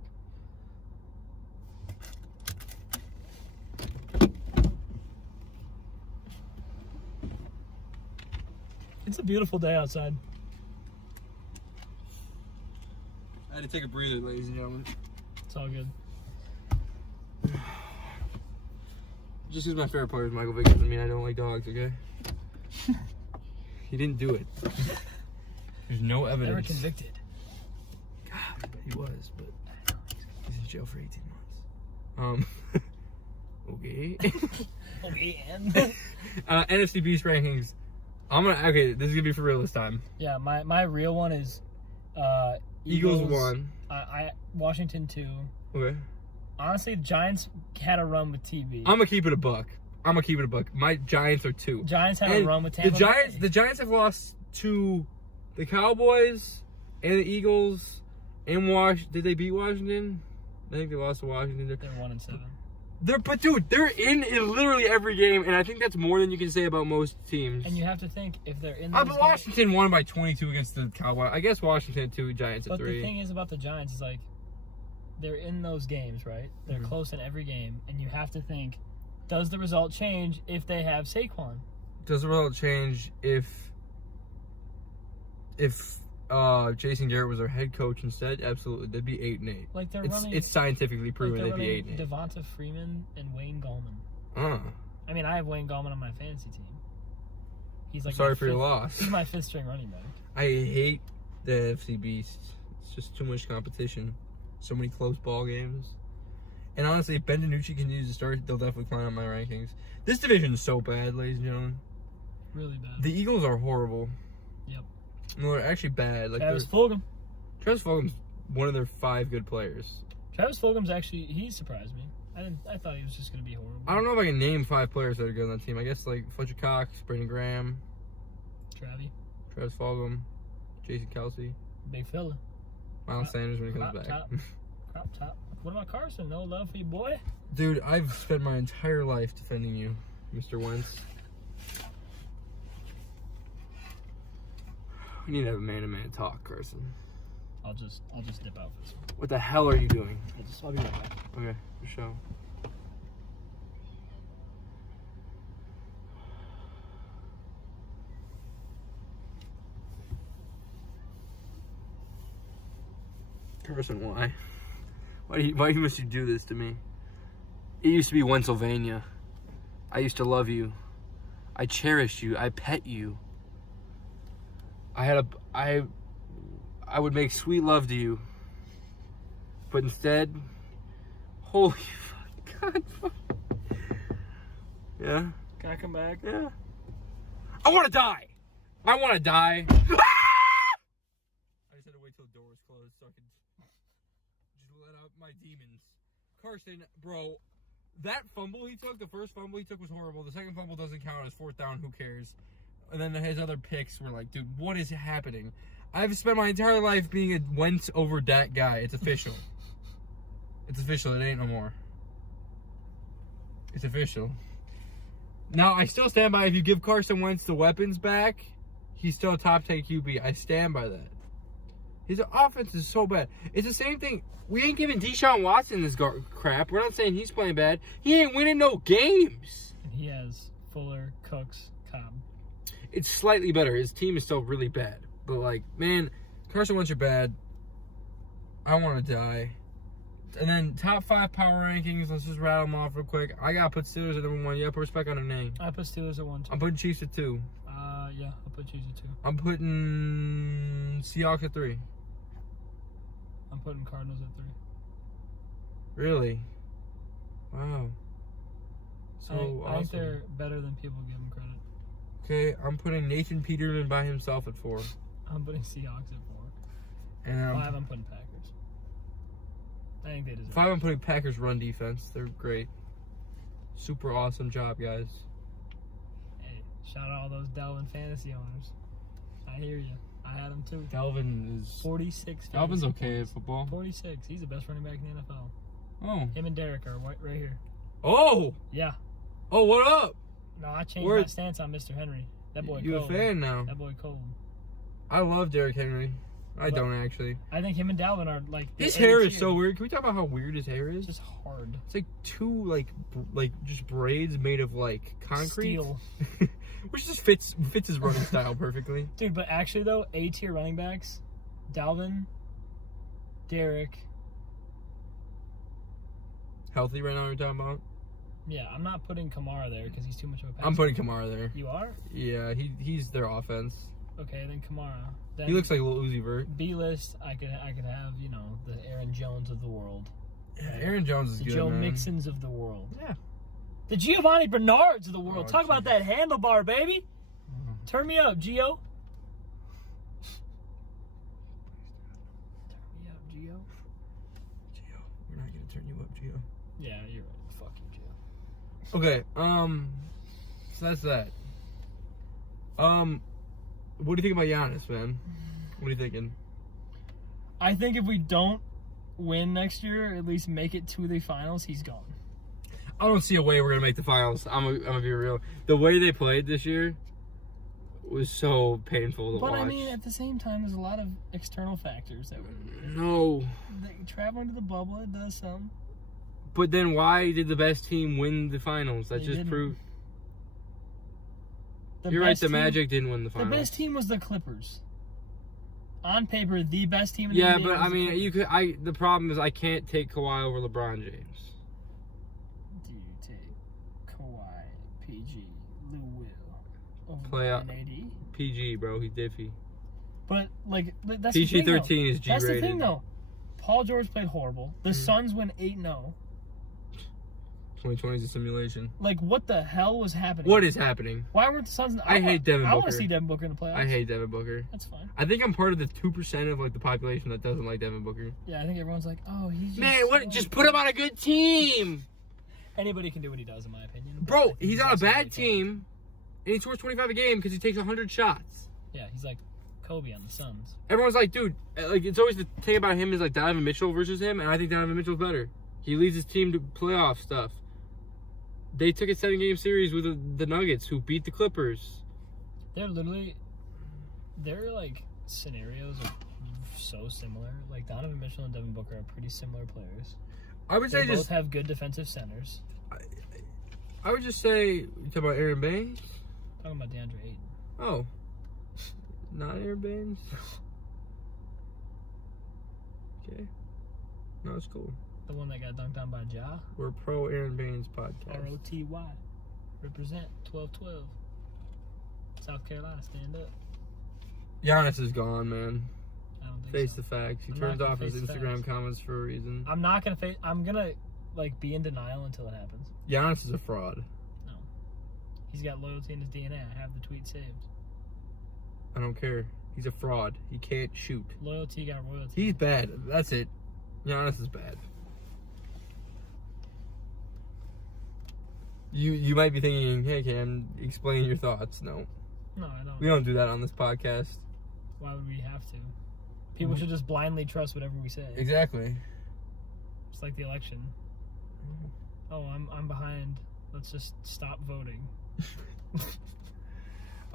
It's a beautiful day outside. I had to take a breather, ladies and gentlemen. It's all good. Just because my favorite player is Michael Vick doesn't mean I don't like dogs, okay? He didn't do it. There's no evidence. Never convicted. God, he was, but he's in jail for 18 months. Okay. Okay, and NFC Beast rankings. Okay, this is gonna be for real this time. Yeah, my real one is Eagles 1. Washington 2. Okay. Honestly, Giants had a run with TB. I'm gonna keep it a buck. My Giants are 2. Giants had a run with Tampa Bay. The Giants have lost to the Cowboys and the Eagles And did they beat Washington? I think they lost to Washington. They're 1-7. But dude, they're in literally every game, and I think that's more than you can say about most teams. And you have to think, if they're in but Washington won by 22 against the Cowboys. I guess Washington had 2, Giants at 3. But the thing is about the Giants is, like, they're in those games, right? They're close in every game, and you have to think, does the result change if they have Saquon? Does the result change if Jason Garrett was their head coach instead? Absolutely. They'd be 8-8. Like it's scientifically proven they'd be 8-8. Devonta Freeman and Wayne Gallman. I mean, I have Wayne Gallman on my fantasy team. He's like sorry for your loss. He's my 5th string running back. I hate the NFC Beast. It's just too much competition. So many close ball games. And honestly, if DINUCCI can use the start, they'll definitely climb up my rankings. This division is so bad, ladies and gentlemen. Really bad. The Eagles are horrible. Yep. No, they're actually bad. Like Travis Fulgham. Travis Fulgham's one of their 5 good players. Travis Fulgham's actually, he surprised me. I thought he was just going to be horrible. I don't know if I can name 5 players that are good on that team. I guess like Fletcher Cox, Brandon Graham, Travis Fulgham, Jason Kelsey, big fella, Miles Sanders when he comes back. Crop top. What about Carson? No love for you, boy. Dude, I've spent my entire life defending you, Mr. Wentz. We need to have a man-to-man talk, Carson. I'll just dip out for this one. What the hell are you doing? I'll be right back. Okay, for sure. Carson, why? Why must you do this to me? It used to be Pennsylvania. I used to love you. I cherished you. I pet you. I would make sweet love to you. But instead, holy God. Yeah? Can I come back? Yeah. I want to die. I want to die. I just had to wait till the door was closed so I could just let out my demons. Carson, bro, that fumble he took, the first fumble he took was horrible. The second fumble doesn't count as 4th down. Who cares? And then his other picks were like, dude, what is happening? I've spent my entire life being a Wentz over Dak guy. It's official. It's official. It ain't no more. It's official. Now, I still stand by if you give Carson Wentz the weapons back, he's still a top 10 QB. I stand by that. His offense is so bad. It's the same thing. We ain't giving Deshaun Watson this crap. We're not saying he's playing bad. He ain't winning no games. And he has Fuller, Cooks, Cobb. It's slightly better. His team is still really bad. But, like, man, Carson Wentz are bad. I want to die. And then top 5 power rankings. Let's just rattle them off real quick. I got to put Steelers at number 1. You got to put respect on their name. I put Steelers at 1, too. I'm putting Chiefs at 2. Yeah, I'll put Chiefs at 2. I'm putting Seahawks at 3. I'm putting Cardinals at 3. Really? Wow. So I think they're better than people give them credit. Okay, I'm putting Nathan Peterman by himself at 4. I'm putting Seahawks at 4. And 5, I'm putting Packers. I think they deserve 5, I'm putting Packers run defense. They're great. Super awesome job, guys. Hey, shout out all those Delvin fantasy owners. I hear you. I had him too. Delvin is 46. Delvin's okay at football. 46. He's the best running back in the NFL. Oh. Him and Derek are right here. Oh. Yeah. Oh, what up? No, I changed my stance on Mr. Henry. That boy. You cold. a fan now? That boy cold. I love Derrick Henry. I don't actually. I think him and Dalvin are like. His hair is so weird. Can we talk about how weird his hair is? It's just hard. It's like 2 like just braids made of like concrete. Steel. Which just fits his running style perfectly. Dude, but actually though, A-tier running backs, Dalvin, Derek. Healthy right now, you're talking about? Yeah, I'm not putting Kamara there because he's too much of a pass. I'm putting Kamara there. You are? Yeah, he's their offense. Okay, then Kamara. Then he looks like a little Uzi Vert. B-list, I could have, the Aaron Jones of the world. Yeah, Aaron Jones is the good, Joe man. Mixons of the world. Yeah. The Giovanni Bernards of the world. Oh, Talk about that handlebar, baby. Turn me up, Gio. Turn me up, Gio. Gio, we're not gonna turn you up, Gio. Yeah, you're right. Fuck you, Gio. Okay, so that's that. What do you think about Giannis, man? What are you thinking? I think if we don't win next year, or at least make it to the finals, he's gone. I don't see a way we're gonna make the finals. I'm gonna be real. The way they played this year was so painful to watch. But I mean, at the same time, there's a lot of external factors that traveling to the bubble, it does something. But then why did the best team win the finals? That just proved. You're right. The Magic didn't win the finals. The best team was the Clippers. On paper, the best team in the NBA. Yeah, but I mean, you could. The problem is I can't take Kawhi over LeBron James. Do you take Kawhi, PG, Lou Will over Playoff AD? PG, bro. He's diffy. But like that's PG the thing, 13 is G That's rated. the thing, though. Paul George played horrible. The Suns went 8-0. 2020 is a simulation. Like, what the hell was happening? What is happening? Why weren't the Suns? I hate Devin Booker. I want to see Devin Booker in the playoffs. I hate Devin Booker. That's fine. I think I'm part of the 2% of like the population that doesn't like Devin Booker. Yeah, I think everyone's like, oh, he's just Man, what? Just put him on a good team. Anybody can do what he does, in my opinion. Bro, he's on a bad team, and he scores 25 a game because he takes 100 shots. Yeah, he's like Kobe on the Suns. Everyone's like, dude, like it's always the thing about him is like Donovan Mitchell versus him, and I think Donovan Mitchell's better. He leads his team to playoff stuff. They took a 7-game series with the Nuggets, who beat the Clippers. Their like scenarios are so similar. Like Donovan Mitchell and Devin Booker are pretty similar players. I would say they both have good defensive centers. I would just say, you talking about Aaron Baines? Talking about DeAndre Ayton. Oh, not Aaron Baines. Okay, no, it's cool. The one that got dunked on by Ja. We're pro Aaron Baines podcast. ROTY. Represent 12-12. South Carolina, stand up. Giannis is gone, man. I don't think Face so. the facts. He I'm turns not gonna off his face the Instagram facts. comments for a reason. I'm not gonna face. I'm gonna like be in denial until it happens. Giannis is a fraud. No, he's got loyalty in his DNA. I have the tweet saved. I don't care. He's a fraud. He can't shoot. Loyalty got royalty. He's bad. That's it. Giannis is bad. You might be thinking, hey Cam, explain your thoughts. No, I don't. we don't do that on this podcast. Why would we have to? People should just blindly trust whatever we say. Exactly. It's like the election. Oh, I'm behind. Let's just stop voting.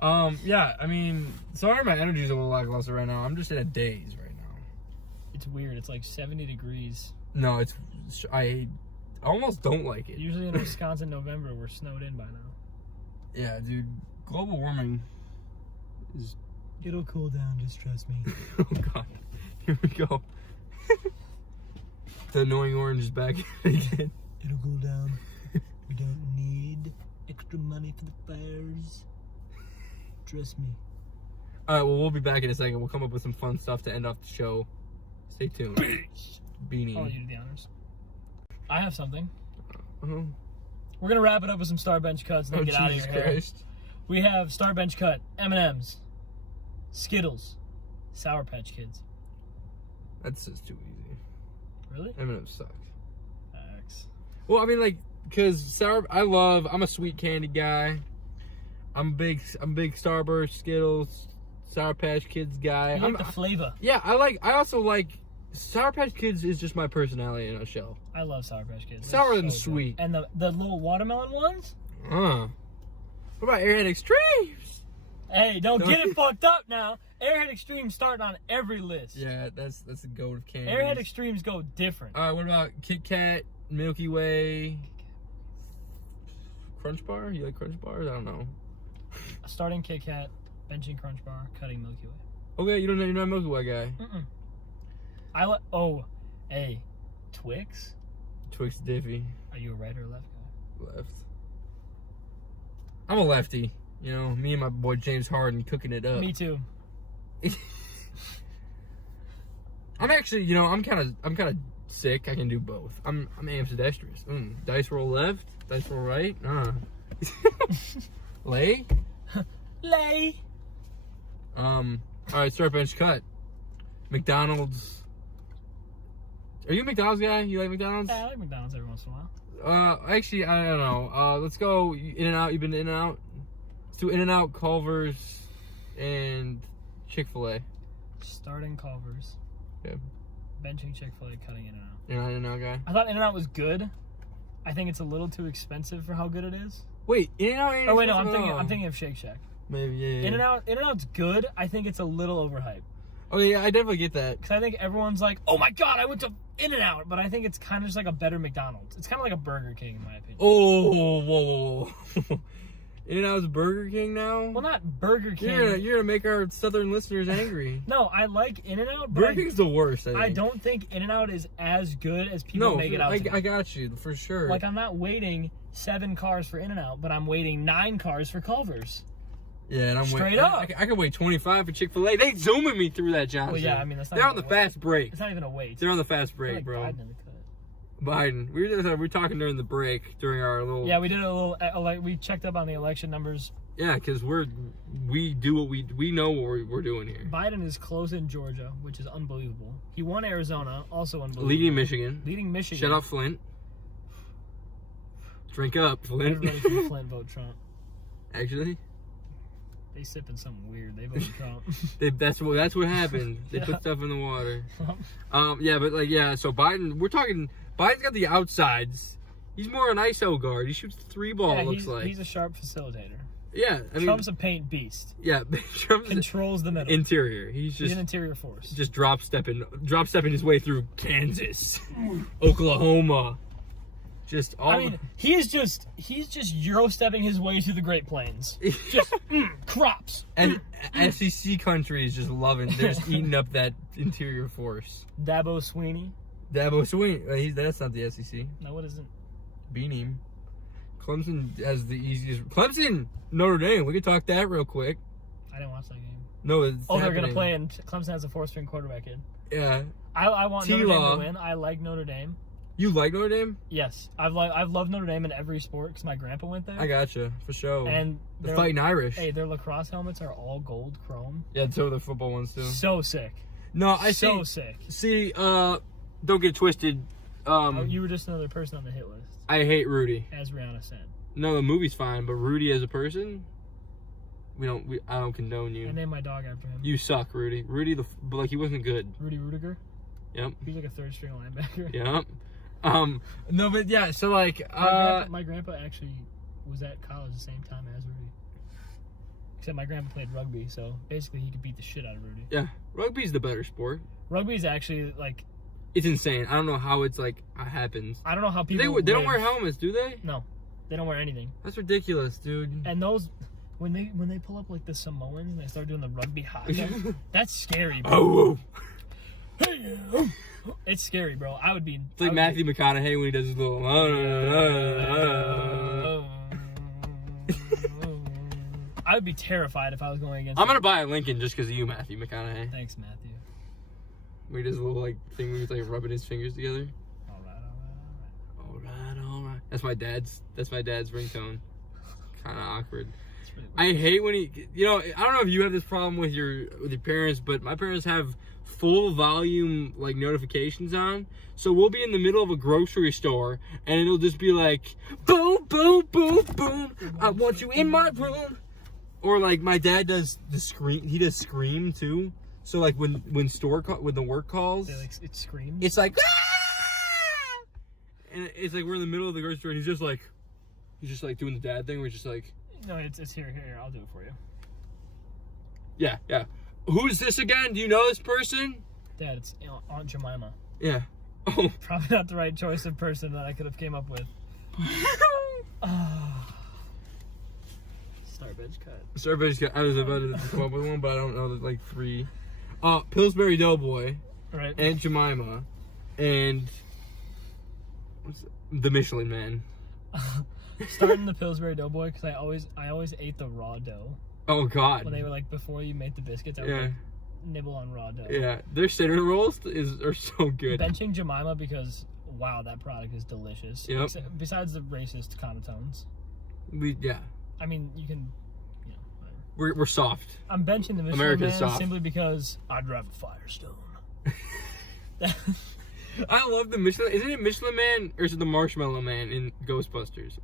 Yeah, I mean, sorry my energy's a little lackluster right now. I'm just in a daze right now. It's weird. It's like 70 degrees. No, I almost don't like it. Usually in Wisconsin, November, we're snowed in by now. Yeah, dude. Global warming is... It'll cool down, just trust me. Oh, God. Here we go. The annoying orange is back again. It'll cool down. We don't need extra money for the fires. Trust me. Alright, well, we'll be back in a second. We'll come up with some fun stuff to end off the show. Stay tuned. Beanie. I'll you do the honors. I have something. Uh-huh. We're gonna wrap it up with some star bench cuts and then get out of Jesus here. Christ. We have star bench cut, M&M's, Skittles, Sour Patch Kids. That's just too easy. Really? M&M's suck. Facts. Well, I mean, like, because I'm a sweet candy guy. I'm big Starburst, Skittles, Sour Patch Kids guy. You like the flavor. Yeah, I also like, Sour Patch Kids is just my personality in a shell. I love Sour Patch Kids. Sour They're and so sweet. Good. And the little watermelon ones? What about Airhead Extremes? Hey, don't get it fucked up now. Airhead Extremes starting on every list. Yeah, that's the goat of candy. Airhead Extremes go different. What about Kit Kat, Milky Way, Crunch Bar? You like Crunch Bars? I don't know. Starting Kit Kat, benching Crunch Bar, cutting Milky Way. Okay, you're not a Milky Way guy. Hey, Twix? Twix Diffy. Are you a right or left guy? Left. I'm a lefty. You know, me and my boy James Harden cooking it up. Me too. I'm actually, I'm kind of sick. I can do both. I'm ambidextrous. Dice roll left, dice roll right. Lay. Lay. All right, start bench cut. McDonald's. Are you a McDonald's guy? You like McDonald's? Yeah, I like McDonald's every once in a while. Actually, I don't know. Let's go In-N-Out. You've been to In-N-Out? Let's do In-N-Out, Culver's, and Chick-fil-A. Starting Culver's. Yeah. Benching Chick-fil-A, cutting In-N-Out. You're not an In-N-Out guy? I thought In-N-Out was good. I think it's a little too expensive for how good it is. Wait, In-N-Out ain't. Oh wait, no, I'm thinking of Shake Shack. Maybe, yeah. In-N-Out's good. I think it's a little overhyped. Oh yeah, I definitely get that. Because I think everyone's like, oh my god, I went to In-N-Out, but I think it's kind of just like a better McDonald's. It's kind of like a Burger King in my opinion. Oh, whoa. In-N-Out's Burger King now? Well, not Burger King. You're gonna make our southern listeners angry. No, I like In-N-Out, but Burger King's the worst, I think. I don't think In-N-Out is as good as people make it out to be. I got you, for sure. Like, I'm not waiting 7 cars for In-N-Out, but I'm waiting 9 cars for Culver's. Yeah, and I'm straight up. I can wait 25 for Chick-fil-A. They zooming me through that, Johnson. Well, yeah, I mean, that's not. They're on the fast break. It's not even a wait. They're on the fast break, like bro. Biden in the cut. Biden. We were talking during the break, during our little. Yeah, we did a little. We checked up on the election numbers. Yeah, because we do what we know what we're doing here. Biden is close in Georgia, which is unbelievable. He won Arizona, also unbelievable. Leading Michigan. Leading Michigan. Shut up, Flint. Drink up, Flint. Everybody from Flint vote Trump. Actually. They sipping something weird. They voted Trump. That's what happened. They put stuff in the water. Yeah, but so Biden. Biden's got the outsides. He's more an ISO guard. He shoots the 3-ball. Looks like he's a sharp facilitator. Yeah, I mean, Trump's a paint beast. Yeah, Trump's controls the middle. Interior. He's an interior force. Just drop stepping his way through Kansas, Oklahoma. Just all. I mean, he's just Euro stepping his way through the Great Plains. Just crops. And SEC country is just loving. They're just eating up that interior force. Dabo Sweeney. That's not the SEC. No, what is it? Beanie. Clemson has the easiest. Clemson, Notre Dame. We could talk that real quick. I didn't watch that game. No, it's happening. They're gonna play, and Clemson has a 4-string quarterback in. Yeah. I want Notre Dame to win. I like Notre Dame. You like Notre Dame? Yes, I've loved Notre Dame in every sport because my grandpa went there. I gotcha, for sure. And the Fighting Irish. Hey, their lacrosse helmets are all gold chrome. Yeah, so are the football ones too. So sick. No, so sick. See, don't get twisted. You were just another person on the hit list. I hate Rudy. As Rihanna said. No, the movie's fine, but Rudy as a person, I don't condone you. I named my dog after him. You suck, Rudy. He wasn't good. Rudy Rudiger? Yep. He's like a 3rd-string linebacker. Yep. No, but yeah, so like, my grandpa actually was at college the same time as Rudy. Except my grandpa played rugby, so basically he could beat the shit out of Rudy. Yeah, rugby's the better sport. Rugby's actually like, it's insane. I don't know how it's like happens. I don't know how people. They don't wear helmets, do they? No, they don't wear anything. That's ridiculous, dude. And those, when they pull up like the Samoans and they start doing the rugby hot, that's scary, bro. Oh. Hey, it's scary, bro. I would be. It's like Matthew McConaughey when he does his little. I would be terrified if I was going against. I'm gonna buy a Lincoln just because of you, Matthew McConaughey. Thanks, Matthew. Where he does a little like thing where he's like rubbing his fingers together. All right. That's my dad's ringtone. Kind of awkward. Really I hate when he. I don't know if you have this problem with your parents, but my parents have full volume like notifications on. So we'll be in the middle of a grocery store and it'll just be like boom, boom, boom, boom. I want you in my room. Or like my dad does the scream. He does scream too. So like when the work calls, it screams. It's like ah! And it's like we're in the middle of the grocery store and he's just like doing the dad thing. We're just like, no, it's here. I'll do it for you. Yeah. Who's this again? Do you know this person? Dad, it's Aunt Jemima. Yeah. Oh. Probably not the right choice of person that I could have came up with. Starbedge cut. I was about to come up with one, but I don't know. There's like 3. Pillsbury Doughboy. Right. Aunt Jemima. And the Michelin Man. Starting the Pillsbury Doughboy because I always ate the raw dough. Oh God! When they were like before you make the biscuits, I would like, nibble on raw dough. Yeah, their cinnamon rolls are so good. Benching Jemima because wow, that product is delicious. Yep. Besides the racist connotones. I mean, you can. We're soft. I'm benching the Michelin America's Man soft. simply because I'd drive a Firestone. I love the Michelin. Isn't it Michelin Man or is it the Marshmallow Man in Ghostbusters?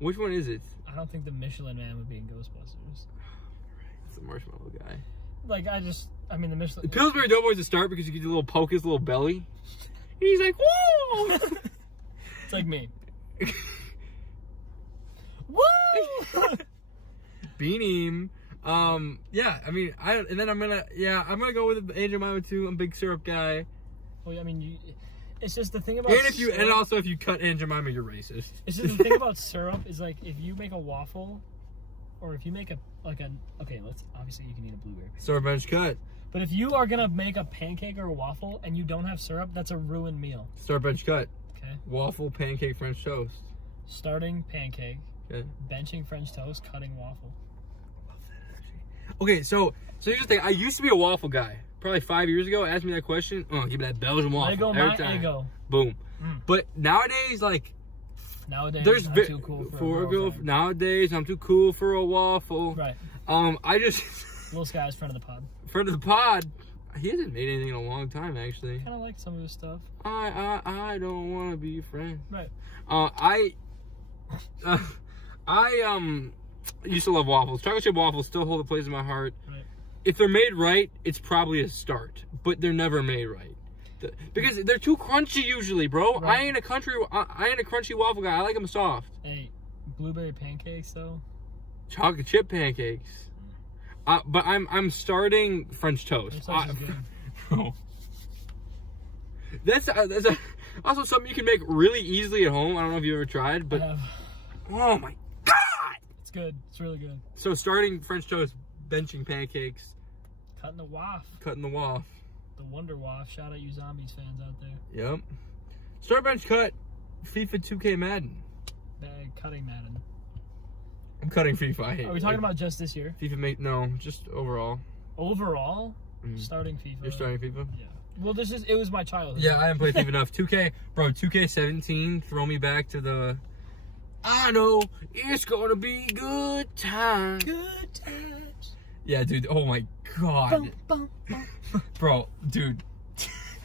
Which one is it? I don't think the Michelin Man would be in Ghostbusters. It's the Marshmallow guy. Like, I mean, the Michelin... Pillsbury Doughboy's a start because you get a little poke his little belly. He's like, whoa! It's like me. Woo! Beanie. Yeah, I mean, I'm gonna go with Aunt Jemima too. I'm a big syrup guy. Well, I mean, it's just the thing about and also if you cut Aunt Jemima, you're racist. It's just the thing about syrup is like if you make a waffle, or if you make obviously you can eat a blueberry. Syrup bench cut. But if you are gonna make a pancake or a waffle and you don't have syrup, that's a ruined meal. Syrup bench cut. Okay. Waffle, pancake, French toast. Starting pancake. Okay. Benching French toast, cutting waffle. Okay, so here's the thing. I used to be a waffle guy. Probably 5 years ago, asked me that question. Oh, give me that Belgian waffle every time. Ego. Boom. But nowadays, Nowadays, I'm too cool for a waffle. Nowadays, I'm too cool for a waffle. Right. I just... Little Sky's friend of the pod. Friend of the pod. He hasn't made anything in a long time, actually. Kind of like some of his stuff. I don't want to be your friend. Right. I used to love waffles. Chocolate chip waffles still hold a place in my heart. Right. If they're made right, it's probably a start, but they're never made right. Because they're too crunchy usually, bro. Right. I ain't a crunchy waffle guy. I like them soft. Hey, blueberry pancakes though. Chocolate chip pancakes. But I'm starting French toast. Bro. That's also something you can make really easily at home. I don't know if you ever tried, but oh my god, it's good. It's really good. So starting French toast, benching pancakes, cutting the waff. The Wonder Waff. Shout out you zombies fans out there. Yep. Start bench cut. FIFA 2K Madden. Cutting Madden. I'm cutting FIFA. I hate Are we talking about just this year? FIFA no, just overall. Overall? Starting FIFA. You're starting FIFA? Yeah. Well, it was my childhood. Yeah, I haven't played FIFA enough. 2K17, throw me back to the... I know it's gonna be good times. Good times. Yeah, dude. Oh my god. Bum, bum, bum. Bro, dude.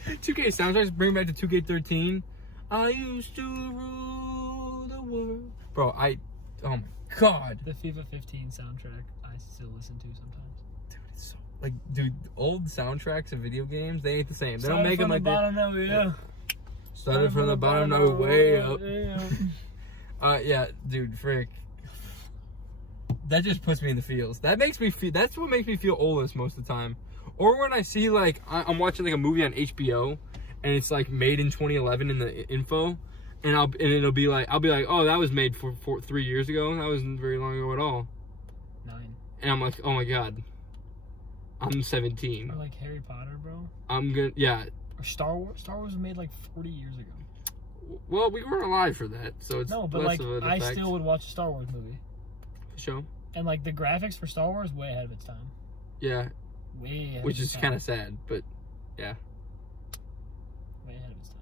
2K soundtracks bring back to 2K13. I used to rule the world. Bro, oh my god. The FIFA 15 soundtrack I still listen to sometimes. Dude, it's so dude, old soundtracks of video games, they ain't the same. They don't make them like that. Started from the bottom, now we're way up. Yeah, dude, frick. That just puts me in the feels. That's what makes me feel oldest most of the time. Or when I see I'm watching a movie on HBO and it's made in 2011 in the info, and it'll be I'll be like, oh, that was made for 3 years ago. That wasn't very long ago at all. 9. And I'm like, oh my god, I'm 17. Or like Harry Potter, bro. Yeah. Or Star Wars. Star Wars was made 40 years ago. Well, we weren't alive for that, so it's no, but less of an effect. I still would watch a Star Wars movie. For sure. And the graphics for Star Wars way ahead of its time. Yeah. Way ahead. Which is kind of sad, but yeah. Way ahead of its time.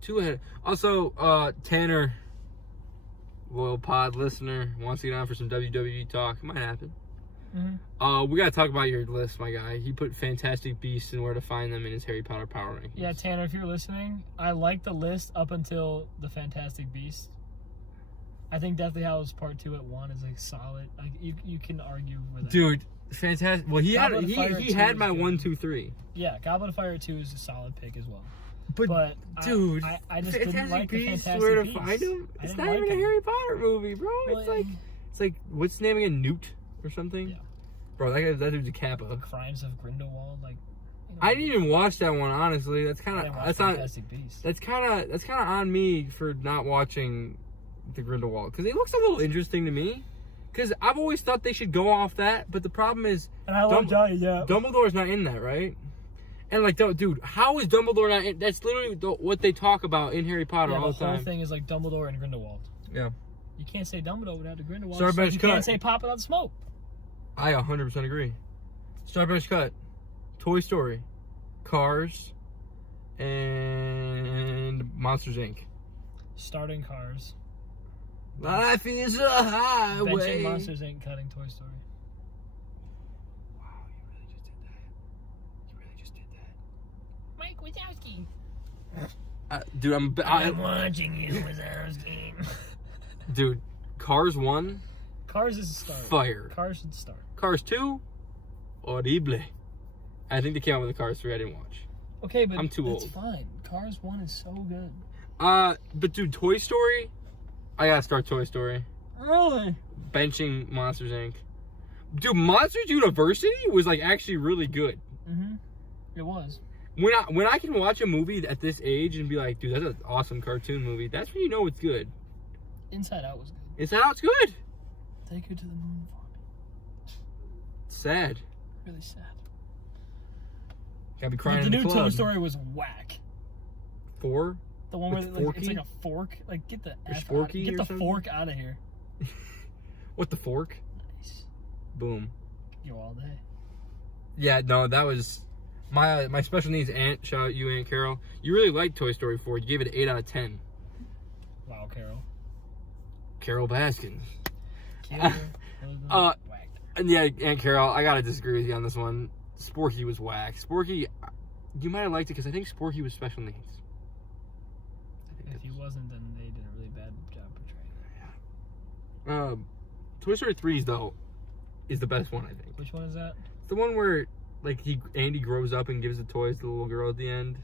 Too ahead. Also, Tanner, loyal pod listener, wants to get on for some WWE talk. It might happen. Mm-hmm. We gotta talk about your list, my guy. He put Fantastic Beasts and where to find them in his Harry Potter power rankings. Yeah, Tanner, if you're listening, I like the list up until the Fantastic Beasts. I think Deathly Hallows Part 2 at 1 is solid. You can argue with that. Dude, fantastic. Well, he had my 1, 2, 3. Yeah, Goblet of Fire 2 is a solid pick as well. But dude, I just didn't like the Fantastic where to Beasts. find him? It's not even a Harry Potter movie, bro. Well, it's like what's his name again? Newt or something? Yeah. Bro, that dude's a Kappa. Crimes of Grindelwald, I didn't even watch that one, honestly. That's Fantastic Beasts. That's kind of on me for not watching the Grindelwald, because it looks a little interesting to me. Because I've always thought they should go off that, but the problem is, and I love Johnny Depp. Dumbledore's not in that, right? And dude, how is Dumbledore not in? That's literally what they talk about in Harry Potter all the time. The whole thing is Dumbledore and Grindelwald. Yeah. You can't say Dumbledore without the Grindelwald. You can't say Pop without smoke. I 100% agree. Starburst cut. Toy Story. Cars. And Monsters, Inc. Starting Cars. Life is a highway. Benching Monsters, Inc. Cutting Toy Story. Wow, you really just did that. Mike Wazowski. Dude, I'm watching you, Wazowski. Dude, Cars 1. Cars is a start. Fire. Cars should start. Cars 2. Horrible. I think they came out with the Cars 3 I didn't watch. Okay, but I'm too old. It's fine. Cars 1 is so good. But dude, Toy Story, I gotta start Toy Story. Really? Benching Monsters Inc. Dude, Monsters University was like actually really good. It was. When I can watch a movie at this age and be like, dude, that's an awesome cartoon movie. That's when you know it's good. Inside Out was good. Inside Out's good. Take her to the moon for me. Sad. Really sad. Gotta be crying. The in new the club. Toy Story was whack. 4? The one where like, it's like a fork. Like get the fork out of here. What, the fork? Nice. Boom. You all day. Yeah, no, that was my special needs aunt. Shout out you, Aunt Carol. You really liked Toy Story 4. You gave it an 8 out of 10. Wow, Carol. Carol Baskins. Whack. And yeah, Aunt Carol, I gotta disagree with you on this one. Sporky was whack. Sporky, you might have liked it because I think Sporky was special needs. If he wasn't, then they did a really bad job portraying it. Toy Story 3's though is the best one, I think. Which one is that? It's the one where like Andy grows up and gives the toys to the little girl at the end.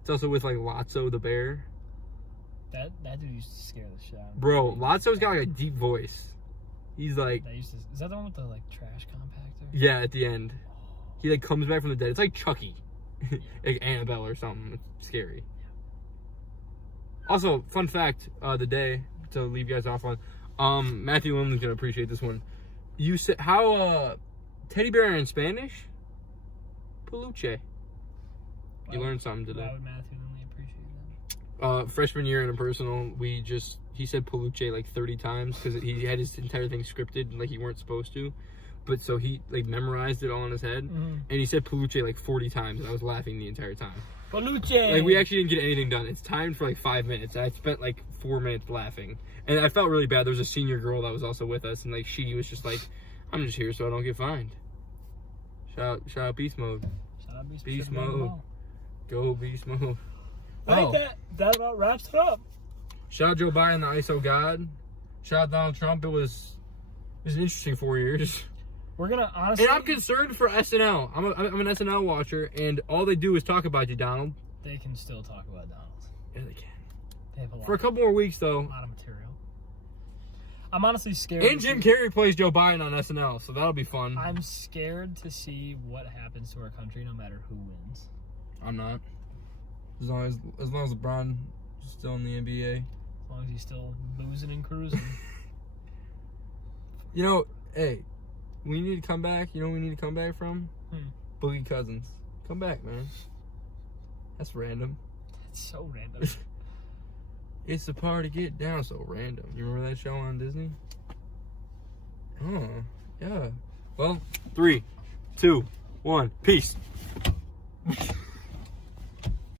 It's also with like Lotso the bear. That dude used to scare the shit out of me. Bro, Lotso's got like a deep voice. He's like, is that the one with the like trash compactor? Yeah, at the end. He like comes back from the dead. It's like Chucky. Like Annabelle or something. It's scary. Also, fun fact, the day to leave you guys off on, Matthew Lindley's gonna appreciate this one. You said how teddy bear in Spanish? Peluche. You learned something today. Why would Matthew Lindley appreciate that? Freshman year in a personal, he said Peluche like 30 times because he had his entire thing scripted like he weren't supposed to. But so he like memorized it all in his head, and he said Peluche like 40 times, and I was laughing the entire time. Peluche! Like we actually didn't get anything done. It's timed for like 5 minutes. I spent like 4 minutes laughing, and I felt really bad. There was a senior girl that was also with us, and like she was just like, "I'm just here so I don't get fined." Shout out Beast Mode. Shout out Beast Mode. Go Beast Mode. I think that about wraps it up. Shout out Joe Biden, the ISO God. Shout out Donald Trump. It was an interesting 4 years. We're gonna honestly. And I'm concerned for SNL. I'm an SNL watcher, and all they do is talk about you, Donald. They can still talk about Donald. Yeah, they can. They have for a couple more weeks, though. A lot of material. I'm honestly scared. And Jim Carrey plays Joe Biden on SNL, so that'll be fun. I'm scared to see what happens to our country, no matter who wins. I'm not. As long as LeBron is still in the NBA. As long as he's still boozing and cruising. You know, hey. We need to come back. You know where we need to come back from? Boogie Cousins. Come back, man. That's random. That's so random. It's the party, get down. So random. You remember that show on Disney? Oh, yeah. Well, 3, 2, 1. Peace.